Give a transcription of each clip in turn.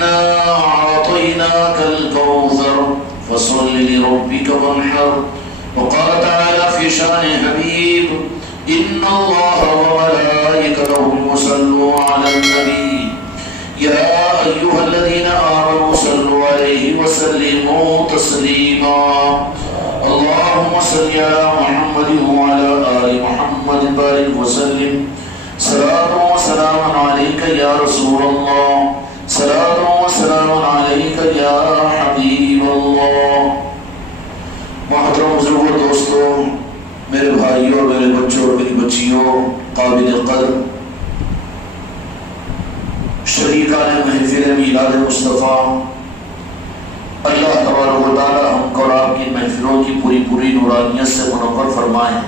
إنا أعطيناك الكوثر فصل لربك وانحر. وقال تعالى في شأن حبيب إن الله وملائكته يصلون على النبي يا أيها الذين آمنوا صلوا عليه وسلموا تسليما. اللهم صل على محمد وعلى آل محمد بارك وسلم. صلاة وسلام عليك يا رسول الله. صلاة وسلام عليك يا حبیب اللہ. محترم بزرگوں، دوستوں، میرے بھائیوں، میرے بچوں اور میری بچیوں، قابل قدر شریکان محفل میلاد مصطفیٰ، اللہ تبارک و تعالی ہم کو اور آپ کی محفلوں کی پوری نورانیت سے منور فرمائیں.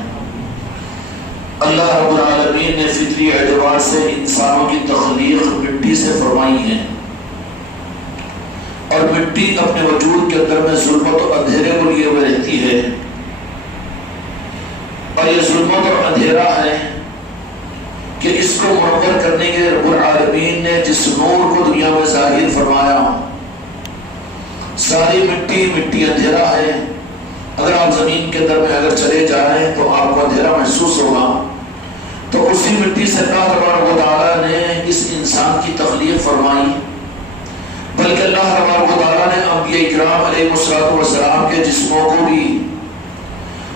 اللہ رب العالمین نے فطری اعتبار سے انسانوں کی تخلیق مٹی سے فرمائی ہے، اور مٹی اپنے وجود کے اندر میں ظلمت و اندھیرے کو لیے ہوئے رہتی ہے، اور یہ ظلمت اور اندھیرا ہے کہ اس کو منور کرنے کے رب العالمین نے جس نور کو دنیا میں ظاہر فرمایا، ساری مٹی اندھیرا ہے. اگر آپ زمین کے اندر میں اگر چلے جائیں تو آپ کو اندھیرا محسوس ہوگا. تو اسی مٹی سے اللہ تبارک و تعالیٰ نے اس انسان کی تخلیق فرمائی، بلکہ اللہ تبارک و تعالیٰ نے انبیاء کرام علیہ السلام کے جسموں کو بھی،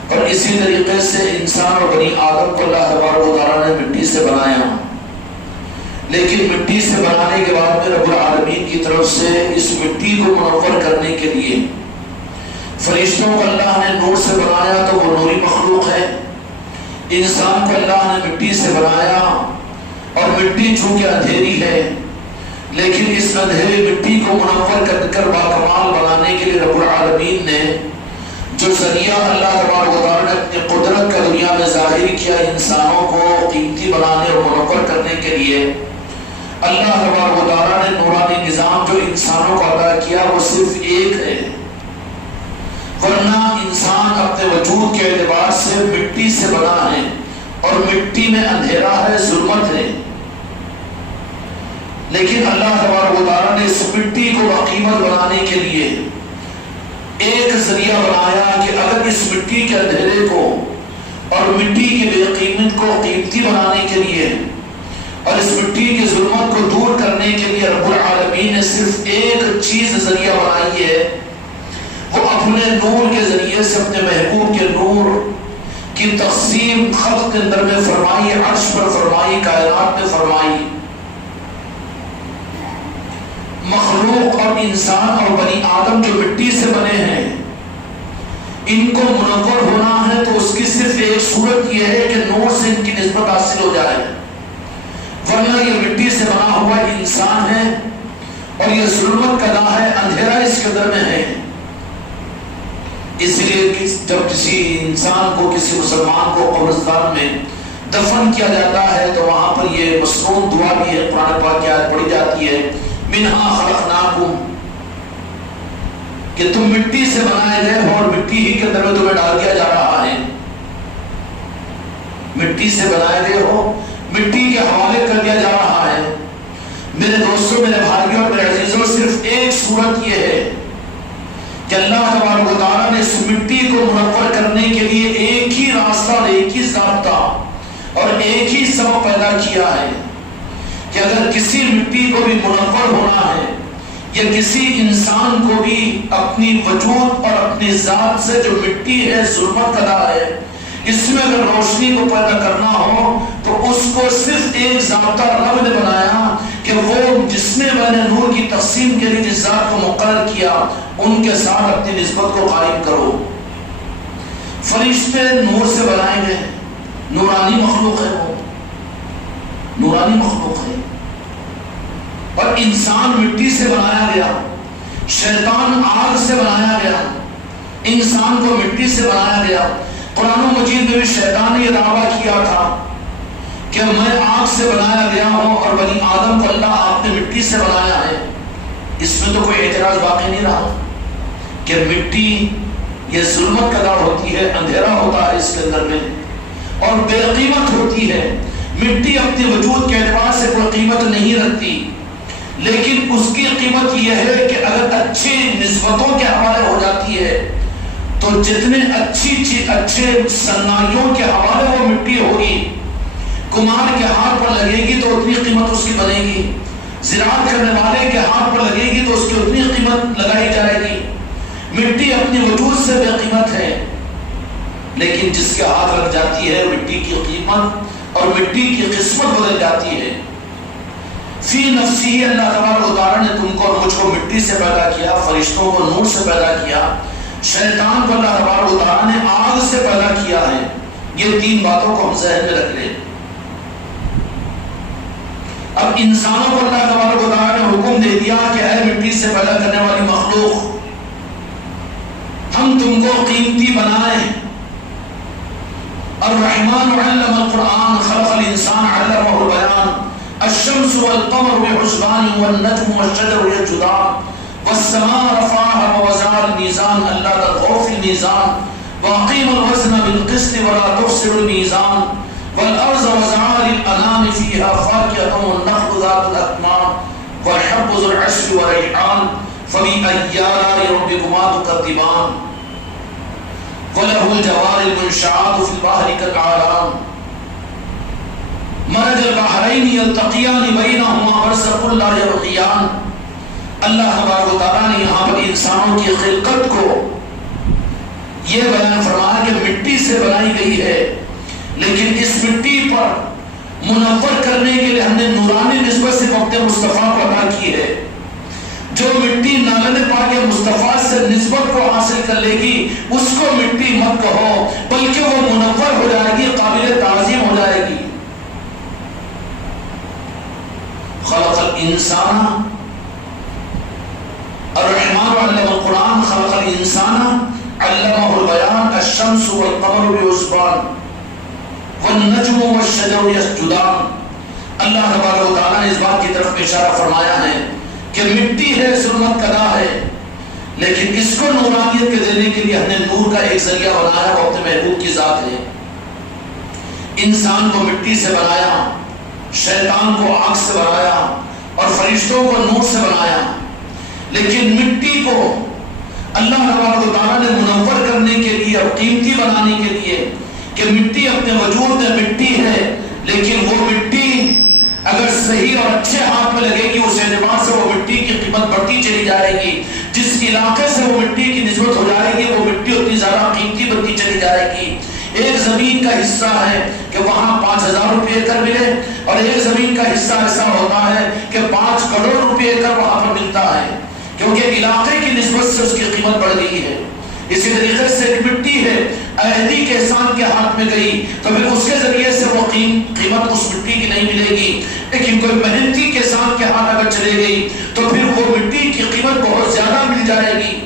اور اسی طریقے سے انسان اور بنی آدم کو اللہ تبارک و تعالیٰ نے مٹی سے بنایا. لیکن مٹی سے بنانے کے بعد میں رب العالمین کی طرف سے اس مٹی کو منور کرنے کے لیے فرشتوں کو اللہ نے نور سے بنایا، تو وہ نوری مخلوق ہے. انسان کو اللہ نے مٹی سے بنایا، اور مٹی چونکہ اندھیری ہے، لیکن اس اندھیری مٹی کو منور کر باکمال بنانے کے لیے رب العالمین نے جو ذریعہ اللہ تبارک و تعالیٰ نے اپنی قدرت کا دنیا میں ظاہر کیا انسانوں کو قیمتی بنانے اور منور کرنے کے لیے، اللہ تبارک و تعالیٰ نے نورانی نظام جو انسانوں کو عطا کیا وہ صرف ایک ہے. ورنہ انسان اپنے وجود کے اعتبار سے مٹی سے بنا ہے، اور مٹی میں اندھیرا ہے، ظلمت ہے. لیکن اللہ تبارک و تعالیٰ نے اس مٹی کو باقیمت بنانے کے لیے ایک ذریعہ بنایا کہ اگر اس مٹی کے اندھیرے کو اور مٹی کے بے قیمت کو قیمتی بنانے کے لیے اور اس مٹی کی ظلمت کو دور کرنے کے لیے رب العالمین نے صرف ایک چیز ذریعہ بنائی ہے، وہ اپنے نور کے ذریعے سے اپنے محبوب کے نور کی تقسیم خلق کے اندر میں فرمائی، عرش پر فرمائی، کائنات میں فرمائی. مخلوق اور انسان اور بنی آدم جو مٹی سے بنے ہیں، ان کو منور ہونا ہے تو اس کی صرف ایک صورت یہ ہے کہ نور سے ان کی نسبت حاصل ہو جائے. ورنہ یہ مٹی سے بنا ہوا انسان ہے، اور یہ ظلمت کا راہ ہے، اندھیرا اس کے اندر میں ہے. اس لیے جب کسی انسان کو، کسی مسلمان کو قبرستان میں دفن کیا جاتا ہے تو وہاں پر یہ مسنون دعا بھی ہے، قرآن پاک کی آیت پڑھی جاتی ہے، منہا خلقناکم، کہ تم مٹی سے بنائے گئے ہو اور مٹی ہی کے اندر میں تمہیں ڈال دیا جا رہا ہے. مٹی سے بنائے گئے ہو، مٹی کے حوالے کر دیا جا رہا ہے. میرے دوستوں، میرے بھائیوں اور میرے عزیزوں، صرف ایک صورت یہ ہے کہ اللہ تبارک و تعالیٰ نے اس مٹی کو منور کرنے کے لیے ایک ہی راستہ اور ایک ہی ضابطہ اور ایک ہی سبب پیدا کیا ہے کہ اگر کسی مٹی کو بھی منور ہونا ہے، یا کسی انسان کو بھی اپنی وجود اور اپنی ذات سے جو مٹی ہے، ظلمت کا ہے، اس میں اگر روشنی کو پیدا کرنا ہو تو اس کو صرف ایک ضابطہ رب نے بنایا کہ وہ جس نے میں نے نور کی تقسیم کے لیے جس ذات کو مقرر کیا، ان کے ساتھ اپنی نسبت کو قائم کرو. فرشتے نور سے بنائے گئے، نورانی مخلوق ہے، وہ نورانی مخلوق ہے. اور انسان مٹی سے بنایا گیا، شیطان آگ سے بنایا گیا، انسان کو مٹی سے بنایا گیا. قرآن مجید میں بھی شیطان نے یہ دعویٰ کیا تھا کہ میں آگ سے بنایا گیا ہوں اور بنی آدم کو اللہ آپ نے مٹی سے بنایا ہے. اس میں تو کوئی اعتراض باقی نہیں رہا کہ مٹی یہ ظلمت کا دار ہوتی ہے، اندھیرا ہوتا ہے اس کے اندر میں، اور بے قیمت ہوتی ہے. مٹی اپنے وجود کے اعتبار سے کوئی قیمت نہیں رکھتی، لیکن اس کی قیمت یہ ہے کہ اگر اچھی نسبتوں کے حوالے ہو جاتی ہے تو جتنے اچھے صنائیوں کے حوالے وہ مٹی ہوگی، کمار کے ہاتھ پر لگے گی تو اتنی قیمت اس کی بنے گی، زراعت کرنے والے کے ہاتھ پر لگے گی تو اس کی اتنی قیمت لگائی جائے گی۔ مٹی اپنی وجود سے بے قیمت ہے، لیکن جس کے ہاتھ لگ جاتی ہے مٹی کی قیمت اور مٹی کی قسمت بدل جاتی ہے۔ فی نفسی، اللہ تبارک و تعالیٰ نے تم کو اور مجھ کو مٹی سے پیدا کیا، فرشتوں کو نور سے پیدا کیا، شیطان کو اللہ تبارک و تعالیٰ نے آگ سے پیدا کیا ہے۔ یہ تین باتوں کو ہم ذہن میں رکھ لیں۔ اب انسانوں کو اللہ تبارک و تعالیٰ نے حکم دے دیا کہ اے مٹی سے پیدا کرنے والی مخلوق، ہم تم کو قیمتی بنائیں۔ الرحمن علم القرآن خلق الانسان علمہ البیان الشمس والقمر بحسبان والنجم والشجر يسجدان والسماء رفعها ووضع الميزان الا تطغوا في الميزان واقيموا الوزن بالقسط ولا تخسروا الميزان والارض وضعها للانام فيها فاكهة والنخل ذات الاكمام والحب ذو العصف والريحان فبأي آلاء ربكما تكذبان وله الجوار المنشآت في البحر كالأعلام مرج البحرین یلتقیان بینہما برزخ لا یبغیان۔ اللہ تبارک و تعالیٰ نے یہاں پر انسانوں کی خلقت کو یہ بیان فرمایا کہ مٹی سے بنائی گئی ہے، لیکن اس مٹی پر منور کرنے کے لیے ہم نے نورانی نسبت سے وقت مصطفیٰ کو عطا کی ہے۔ جو مٹی نالے پاک مصطفیٰ سے نسبت کو حاصل کر لے گی اس کو مٹی مت کہو، بلکہ وہ منور ہو جائے گی، قابل تعظیم ہو جائے گی۔ خلق الانسان، الرحمن علم القرآن خلق الانسان علمہ البیان الشمس والقمر بحسبان والنجم والشجر یسجدان۔ اللہ تبارک و تعالیٰ نے اس بات کی طرف اشارہ فرمایا ہے کہ مٹی ہے، ظلمت کدا ہے، لیکن اس کو نورانیت کے دینے کے لیے ہم نے نور کا ایک ذریعہ بنایا، وہ اپنے محبوب کی ذات ہے۔ انسان کو مٹی سے بنایا، شیطان کو آگ سے بنایا اور فرشتوں کو نور سے بنایا، لیکن مٹی کو اللہ تبارک و تعالیٰ نے منور کرنے کے لیے اور قیمتی بنانے کے لیے کہ مٹی اپنے وجود میں مٹی ہے، لیکن وہ مٹی اگر صحیح اور اچھے ہاتھ میں لگے گی اس اعتبار سے وہ مٹی کی قیمت بڑھتی چلی جائے گی، جس علاقے سے وہ مٹی کی نسبت ہو جائے گی وہ مٹی اتنی زیادہ قیمتی بنتی چلی جائے گی۔ ایک زمین کا حصہ ہے کہ وہاں 5,000 روپے ایکڑ ملے، اور ایک زمین کا حصہ ایسا ہوتا ہے کہ 5 کروڑ روپے ایکڑ وہاں پر ملتا ہے، کیونکہ علاقے کی نسبت سے اس کی قیمت بڑھ گئی ہے۔ اسی طریقے سے ایک مٹی ہے، عہدی کے انسان کے ہاتھ میں گئی تو پھر اس کے ذریعے سے وہ قیمت اس مٹی کی نہیں ملے گی، لیکن کوئی محنتی کے انسان کے ہاتھ اگر چلے گئی تو پھر وہ مٹی کی قیمت بہت زیادہ مل جائے گی۔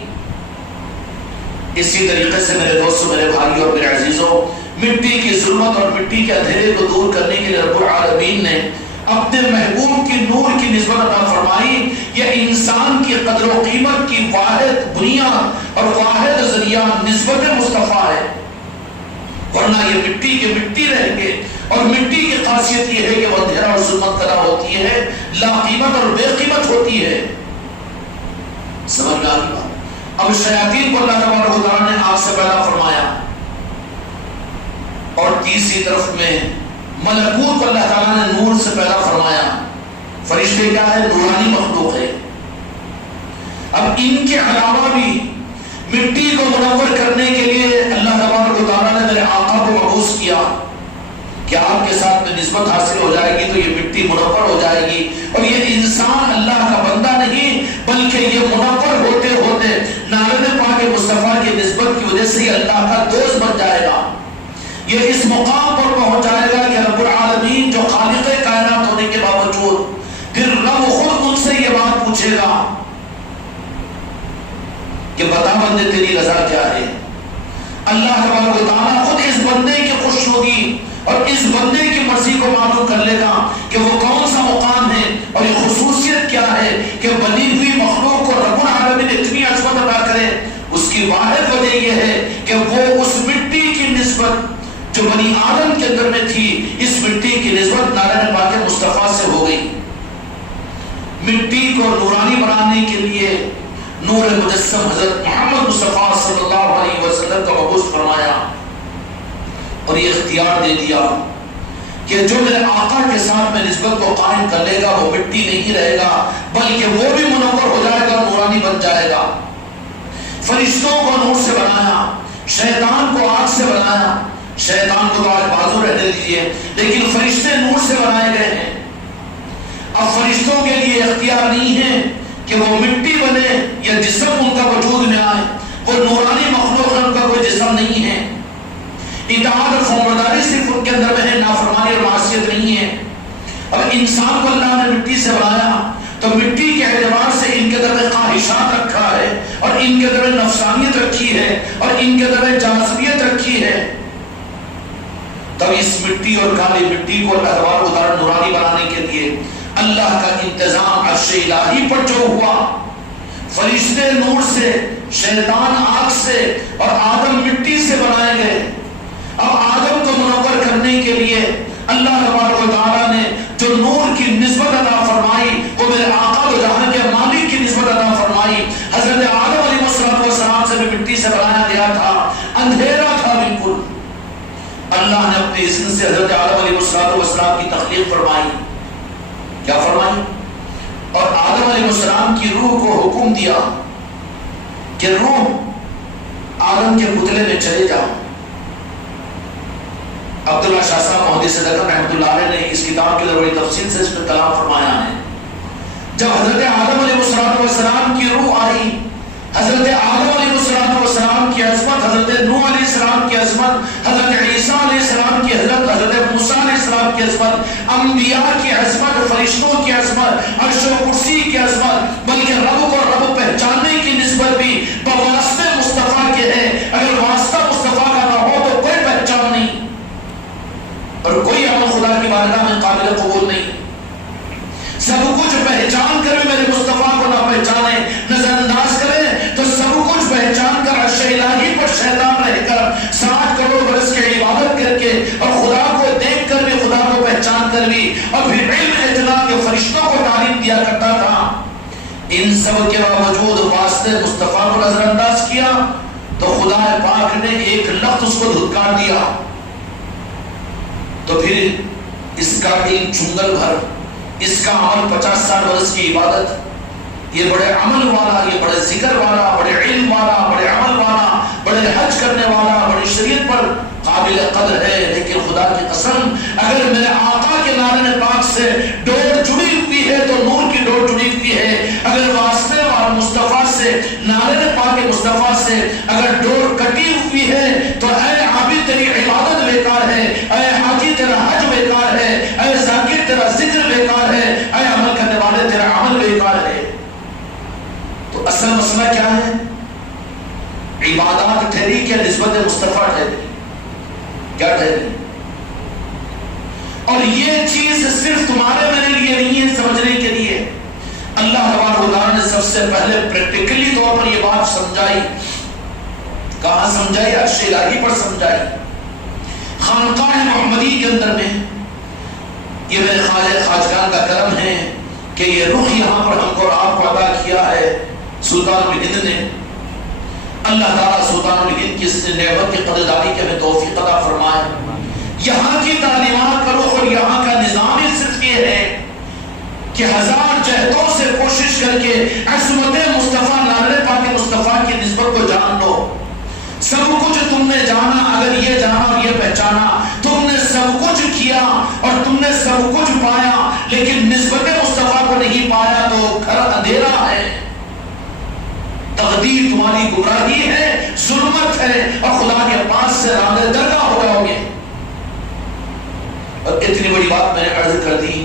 اسی طریقے سے میرے دوستوں، میرے بھائیوں اور میرے عزیزوں، مٹی کی ظلمت اور مٹی کے اندھیرے کو دور کرنے کے لیے رب العالمین نے اپنے محبوب کی نور کی نسبت عطا فرمائی۔ یہ انسان کی قدر و قیمت کی واحد بنیاد اور واحد ذریعہ نسبت مصطفیٰ ہے، ورنہ یہ مٹی کے مٹی رہیں گے۔ اور مٹی کی خاصیت یہ ہے کہ وہ اندھیرا اور ظلمت کدا ہوتی ہے، لا قیمت اور بے قیمت ہوتی ہے۔ سمجھ میں آ گئی بات؟ اب شیاطین کو اللہ تبارک و تعالیٰ نے آگ سے پیدا فرمایا، اور تیسری طرف میں ملکوت کو اللہ تعالیٰ نے نور سے پیدا فرمایا۔ فرشتے کیا ہے؟ نورانی مخلوق ہے۔ اب ان کے علاوہ بھی مٹی کو منور کرنے کے لیے اللہ تبارک و تعالیٰ نے میرے آقا کو مبعوث کیا کہ آپ کے ساتھ میں نسبت حاصل ہو جائے گی تو یہ مٹی منور ہو جائے گی، اور یہ انسان اللہ کا بندہ نہیں بلکہ یہ منور ہوتے ہوتے نارد پاک مصطفیٰ کی نسبت کی وجہ سے اللہ کا دوست بن جائے گا۔ یہ اس مقام پر پہنچ جائے گا کہ رب العالمین جو خالق کائنات ہونے کے باوجود پھر رب خود ان سے یہ بات پوچھے گا کہ بتا بندے تیری رضا کیا ہے۔ اللہ تبارک و تعالیٰ خود اس بندے کی خوشنودی اور اس بندے کی مرضی کو معلوم کر لے گا کہ وہ کون سا مقام ہے اور یہ خصوصیت کیا ہے کہ بنی ہوئی مخلوق کو رب العالمین اتنی عظمت عطا کرے۔ اس کی واحد وجہ یہ ہے کہ وہ اس مٹی کی نسبت جو بنی آدم کے اندر میں تھی، اس مٹی کی نسبت نارائن پاک مصطفیٰ سے ہو گئی۔ مٹی کو نورانی بنانے کے لیے نور مجسم حضرت محمد مصطفیٰ صلی اللہ علیہ وسلم کا مبعوث فرمایا اور یہ اختیار دے دیا کہ جو میرے آقا کے ساتھ میں نسبت کو قائم کر لے گا وہ مٹی نہیں رہے گا بلکہ وہ بھی منور ہو جائے گا، نورانی بن جائے گا۔ فرشتوں کو نور سے بنایا، شیطان کو آگ سے بنایا۔ شیطان کو تو آج بازو رہنے دیجیے، لیکن فرشتے نور سے بنائے گئے ہیں۔ اب فرشتوں کے لیے اختیار نہیں ہے کہ وہ مٹی بنے یا جسم ان کا وجود میں آئے، وہ نورانی مخلوق ان کا کوئی جسم نہیں ہے۔ اطاعت اور فرمانبرداری صرف ان کے اندر میں ہے، نافرمانی اور معصیت نہیں ہے۔ اب انسان کو اللہ نے مٹی سے بنایا تو مٹی کے اعتبار سے ان کے اندر میں خواہشات رکھا ہے اور ان کے اندر میں نفسانیت رکھی ہے اور ان کے اندر میں جاذبیت رکھی ہے۔ تب اس مٹی اور کالی مٹی کو اللہ تبارک و تعالی نورانی بنانے کے لیے اللہ کا انتظام عرش الہی پر جو ہوا، فرشتے نور سے، شیطان آگ سے اور آدم مٹی سے بنائے گئے۔ اب آدم کو منور کرنے کے لیے اللہ تبارک و تعالی نے جو نور کی نسبت عطا فرمائی وہ میرے آقا و جہاں کے مالک کی نسبت عطا فرمائی۔ حضرت آدم علیہ السلام سے بھی مٹی سے بنایا گیا تھا، اندھیرا تھا بالکل۔ اللہ نے اپنے اذن سے حضرت آدم علیہ السلام کی تخلیق فرمائی۔ کیا فرمائی؟ اور آدم علیہ السلام کی روح کو حکم دیا کہ روح آدم کے پتلے میں چلے جاؤ۔ عبداللہ شاہ صاحب محدث دکن رحمۃ اللہ علیہ نے اس کتاب کے ضروری تفصیل سے اس میں کلام فرمایا ہے۔ جب حضرت آدم علیہ السلام کی روح آئی، حضرت آدم علیہ السلام کی عظمت، حضرت نوح علیہ السلام کی عظمت، حضرت عیسیٰ علیہ السلام کی حضرت، حضرت موسیٰ علیہ السلام کی عظمت، انبیاء کی عظمت، فرشتوں کی عظمت، عرش و کرسی کی عظمت، بلکہ رب کو رب پہچاننے کی نسبت بھی بواسطہ مصطفیٰ کے ہے۔ اگر واسطہ مصطفیٰ کا نہ ہو تو کوئی پہچان نہیں اور کوئی عمل خدا کی بارگاہ میں قابل قبول نہیں۔ سب کچھ پہچان کر میرے مصطفیٰ کو نہ پہچانے، نظر انداز کرے تو سب کچھ پہچان کر عرش الہی پر شیطان رہ کر 60 کروڑ برس کی عبادت کر کے اور خدا کو دیکھ کر بھی، خدا کو پہچان کر بھی، اور پھر علم اطلاع کے فرشتوں کو تعلیم دیا کرتا تھا۔ ان سب کے باوجود واسطے مصطفیٰ کو نظر انداز کیا تو خدا پاک نے ایک لفظ اس کو دھتکار دیا۔ تو پھر اس کا ایک چنگل بھر، اس کا عمل 50 سال برس کی عبادت، یہ بڑے عمل والا، یہ بڑے ذکر والا، بڑے علم والا، بڑے عمل والا، بڑے حج کرنے والا، بڑی شریعت پر قابل قدر ہے، لیکن خدا کی قسم اگر میرے آقا کے نارن پاک سے ڈور جڑی ہوئی ہے تو نور کی ڈور جڑی ہوئی ہے۔ اگر واسطے اور مصطفیٰ سے، نارن پاک مصطفیٰ سے اگر ڈور کٹی ہوئی ہے تو اے عابد تیری عبادت بیکار ہے، اے حاجی تیرا حج بیکار ہے، اے ذاکر تیرا ذکر بیکار ہے، اے عمل کرنے والے تیرا عمل بیکار ہے۔ تو اصل مسئلہ کیا ہے؟ عبادات ٹھہری کہ نسبت مصطفیٰ ٹھہری؟ کیا ٹھہری؟ اور یہ چیز صرف تمہارے میرے لیے نہیں ہے سمجھنے کے لیے، اللہ تبارک و تعالی نے سب سے پہلے پریکٹیکلی طور پر یہ بات سمجھائی۔ کہاں سمجھائی؟ عرش الہی پر سمجھائی، خانقاہ محمدی کے اندر میں۔ یہ میرے خواجگان کا کرم ہے کہ یہ رخ یہاں پر ہم کو اور آپ کو عطا کیا ہے سلطان الہند نے۔ اللہ تعالیٰ سلطان الہند کی اس نعمت کی قدردانی کے ہمیں توفیق عطا فرمائے۔ یہاں کی تعلیمات کا رخ اور یہاں کا نظام ہی صرف یہ ہے کہ 1000 جہدوں سے کوشش کر کے عصمت مصطفیٰ، نارے پاک مصطفیٰ کی نسبت کو جان لو۔ سب کچھ تم نے جانا، اگر یہ جانا اور یہ پہچانا، تم نے سب کچھ کیا اور تم نے سب کچھ پایا، لیکن نسبت مصطفیٰ کو نہیں پایا تو گھر اندھیرا ہے، تقدیر تمہاری گمراہی ہے، ظلمت ہے، اور خدا کے پاس سے راندے درگاہ ہو جاؤ گے۔ اور اتنی بڑی بات میں نے عرض کر دی،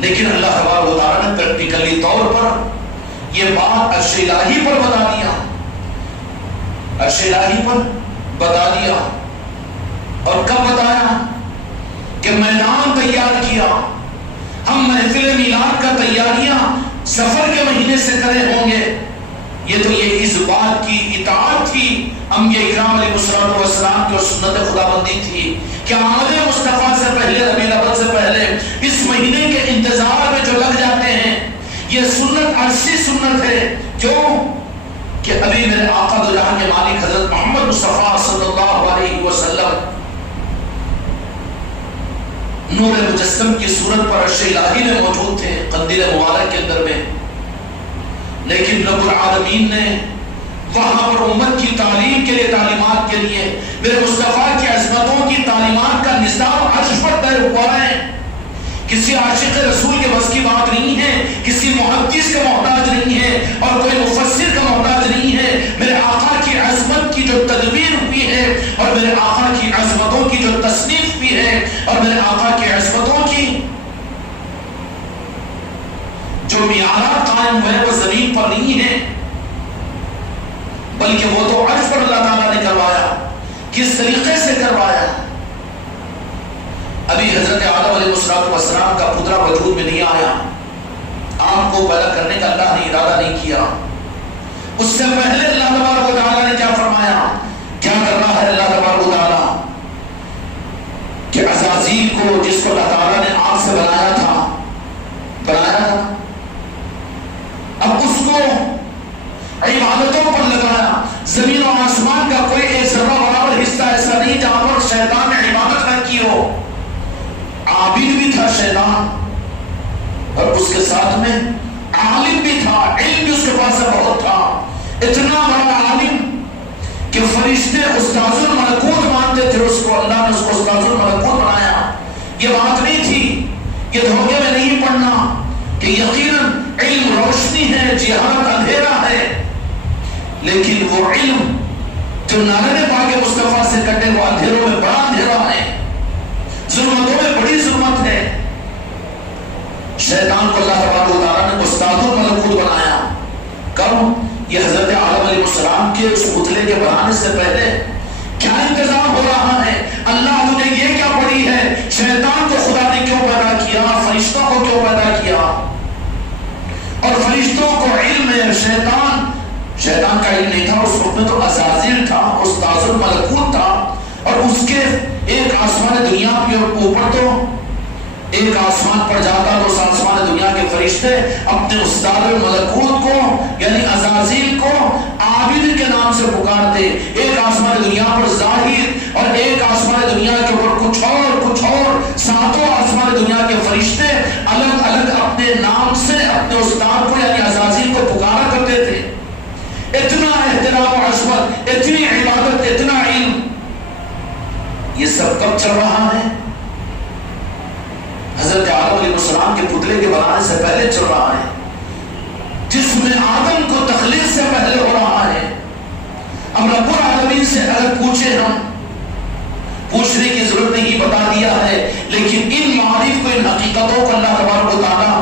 لیکن اللہ تبارک و تعالیٰ نے پریکٹیکلی طور پر یہ بات عرش الہی پر بتا دیا، عرش الہی پر بتا دیا۔ اور کب بتایا؟ کہ میدان تیار کیا۔ ہم محفل میلاد کا تیاریاں سفر کے مہینے سے کرے ہوں گے، یہ تو یہ اس بات کی اطاعت تھی انبیاء اکرام علیہ السلام کی اور سنت خدا بندی تھی کہ آمد مصطفیٰ سے پہلے، ربیع الاول سے پہلے اس مہینے کے انتظار میں جو لگ جاتے ہیں یہ سنت عرصی سنت ہے. کیوں کہ ابھی میرے آقا دو جہاں کے مالک حضرت محمد مصطفیٰ صلی اللہ علیہ وسلم نور مجسم کی صورت پر عرش الہی میں موجود تھے قندیل مبارک کے اندر میں، لیکن رب العالمین نے وہاں پر امت کی تعلیم کے لیے، تعلیمات کے لیے میرے مصطفیٰ کی عظمتوں کی تعلیمات کا نظام عرش پر طے ہوا ہے. کسی عاشق رسول کے بس کی بات نہیں ہے، کسی محدث کا محتاج نہیں ہے اور کوئی مفسر کا محتاج نہیں ہے. میرے آقا کی عظمت کی جو تدبیر ہوئی ہے اور میرے آقا کی عظمتوں کی جو تصنیف ہوئی ہے اور میرے آقا کی عظمتوں کی جو معیارات قائم ہوئے وہ زمین پر نہیں ہے، بلکہ وہ تو عرش پر اللہ تعالیٰ نے کروایا. کس طریقے سے کروایا؟ ابھی حضرت آدم علیہ السلام کا پترا وجود میں نہیں آیا، آپ کو پیدا کرنے کا اللہ نے ارادہ نہیں کیا. اس سے پہلے اللہ تبارک و تعالیٰ نے کیا فرمایا؟ کیا کر رہا ہے اللہ تبارک و تعالیٰ کہ عزازیل کو، جس کو اللہ تعالیٰ نے آگ سے بنایا تھا، اب اس کو عبادتوں پر لگایا. زمین و آسمان کا کوئی ایک ذرہ برابر حصہ ایسا نہیں جہاں پر شیطان نے عبادت نہ کی ہو. عابد بھی تھا شیطان، اور اس کے ساتھ میں عالم بھی تھا، علم بھی اس کے پاس بہت تھا. اتنا بڑا عالم کہ فرشتے استاذ الملکوت مانتے تھے اس کو. اللہ نے اس کو استاذ الملکوت بنایا. یہ بات نہیں تھی، یہ دھوکے میں نہیں پڑنا کہ یقیناً علم روشنی ہے، جہالت اندھیرا ہے، لیکن وہ علم جو نارے پاک مصطفیٰ سے کٹے وہ اندھیروں میں بڑا اندھیرا ہے، ظلمتوں میں بڑی ظلمت ہے. شیطان کو اللہ تبارک و تعالیٰ نے استاذ الملکوت بنایا. کب؟ یہ حضرت آدم علیہ السلام کے اس پتلے کے بنانے سے پہلے. کیا انتظام ہو رہا ہے؟ اللہ نے یہ کیا پڑھی ہے؟ شیطان کو خدا نے کیوں پیدا کیا؟ فرشتوں کو کیوں پیدا کیا؟ اور فرشتوں کو علم ہے. شیطان کا علم نہیں تھا اس وقت میں، تو عزازیل تھا، استاذ الملکوت تھا. اور اس کے ایک آسمان دنیا کے اوپر تو ایک آسمان پر جاتا تو اس آسمان دنیا کے فرشتے اپنے استاد الملکوت کو یعنی عزازیل کو عابد کے نام سے پکارتے. ایک آسمان دنیا پر ظاہر اور ایک آسمان دنیا کے اوپر کچھ اور ساتوں آسمان دنیا کے فرشتے الگ الگ اپنے نام سے اپنے استاد کو یعنی عزازیل کو پکارا کرتے تھے. اتنا احترام و عظمت، اتنی عبادت، اتنا علم، یہ سب کب چل رہا ہے؟ حضرت آدم علیہ السلام کے پتلے کے بنانے سے پہلے چل رہا ہے، جس میں آدم کو تخلیق سے پہلے ہو رہا ہے. اب رب العالمین سے اگر پوچھے، ہم پوچھنے کی ضرورت نہیں، بتا دیا ہے، لیکن ان معارف کو، ان حقیقتوں کو اللہ تبارک و تعالیٰ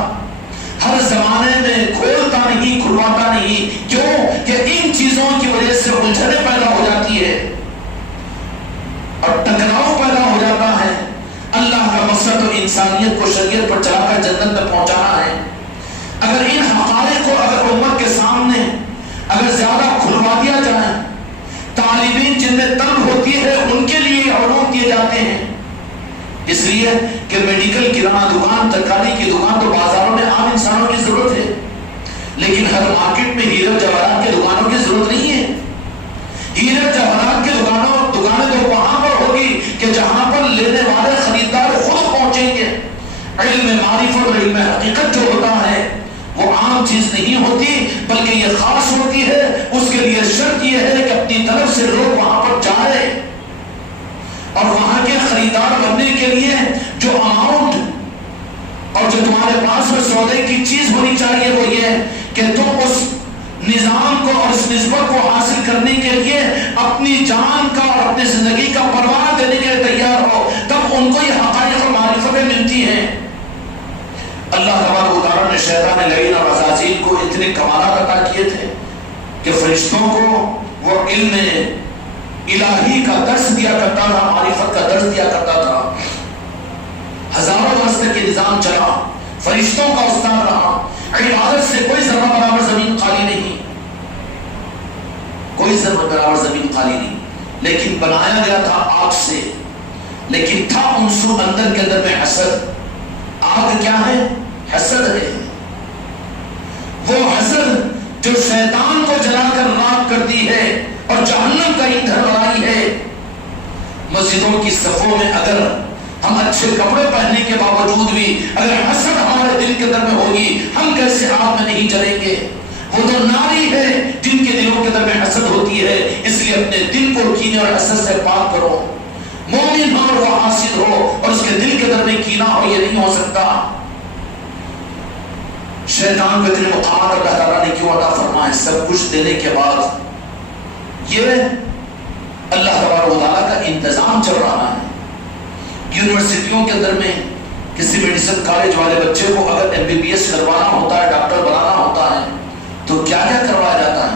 ہر زمانے میں کھولتا نہیں، کھلواتا نہیں. کیوں کہ ان چیزوں کی وجہ سے الجھنیں پیدا ہو جاتی ہے اور ٹکراؤ پیدا ہو جاتا ہے. اللہ کا مقصد تو انسانیت کو شریعت پر چلا کر جنت میں پہنچانا ہے. اگر ان حقائق کو اگر امت کے سامنے اگر زیادہ کھلوا دیا جائے، طالبین جن میں طلب ہوتی ہے ان کے لیے علوم دیے جاتے ہیں. اس لیے کہ میڈیکل کرانہ دکان، ترکاری کی دکان تو بازاروں میں عام انسانوں کی ضرورت ہے، لیکن ہر مارکیٹ میں ہیرے جواہرات کی دکانوں کی ضرورت نہیں ہے. ہیرے جواہرات کی دکانیں تو وہاں پر ہوگی کہ جہاں پر لینے والے خریدار خود پہنچیں گے. علم معرفت اور علم حقیقت جو ہوتا ہے وہ عام چیز نہیں ہوتی، بلکہ یہ خاص ہوتی ہے. اس کے لیے شرط یہ ہے کہ اپنی طرف سے لوگ وہاں پر جائیں اور وہاں کے خریدار بننے کے لیے جو اماؤنٹ اور جو تمہارے پاس میں سودے کی چیز ہونی چاہیے وہ یہ کہ تم اس نظام کو اور اس نسبت کو حاصل کرنے کے لیے اپنی جان کا اور اپنی زندگی کا پروار دینے کے لیے تیار ہو، تب ان کو یہ حقائق اور معرفتیں ملتی ہیں. اللہ تبارک و تعالیٰ نے شیطان لعین اور عزازیل کو اتنے کمالات عطا کیے تھے کہ فرشتوں کو وہ علم الہی کا درس دیا کرتا تھا، معرفت کا درس دیا کرتا تھا. ہزاروں برس تک یہ نظام چلا، فرشتوں کا استاد رہا. عبادت سے کوئی ذرہ برابر زمین خالی نہیں، کوئی ذرہ برابر زمین خالی نہیں، لیکن بنایا گیا تھا آگ سے. لیکن تھا عنصر اندر کے اندر میں حسد. آگ کیا ہے؟ حسد ہے. وہ حسد جو شیطان کو جلا کر راکھ کر دی ہے اور جہنم کا ایندھن بنائی ہے۔ مسجدوں کی صفوں میں اگر ہم اچھے کپڑے پہننے کے باوجود بھی اگر حسد ہمارے دل کے اندر میں ہوگی، ہم کیسے آگ میں نہیں جلیں گے؟ وہ تو ناری ہے جن کے دلوں کے اندر میں حسد ہوتی ہے، اس لیے اپنے دل کو کینے اور حسد سے پاک کرو۔ مومن ہو اور وہ حاسد ہو اور اس کے دل کے اندر میں کینہ ہو، یہ نہیں ہو سکتا۔ شیطان کو اتنے مقامات اللہ تعالیٰ نے کیوں عطا فرمائے؟ سب کچھ دینے کے بعد یہ اللہ تبارک و تعالیٰ کا انتظام چل رہا ہے۔ یونیورسٹیوں کے اندر میں کسی میڈیسن کالج والے بچے کو اگر MBBS کروانا ہوتا ہے، ڈاکٹر بنانا ہوتا ہے، تو کیا کیا کروایا جاتا ہے؟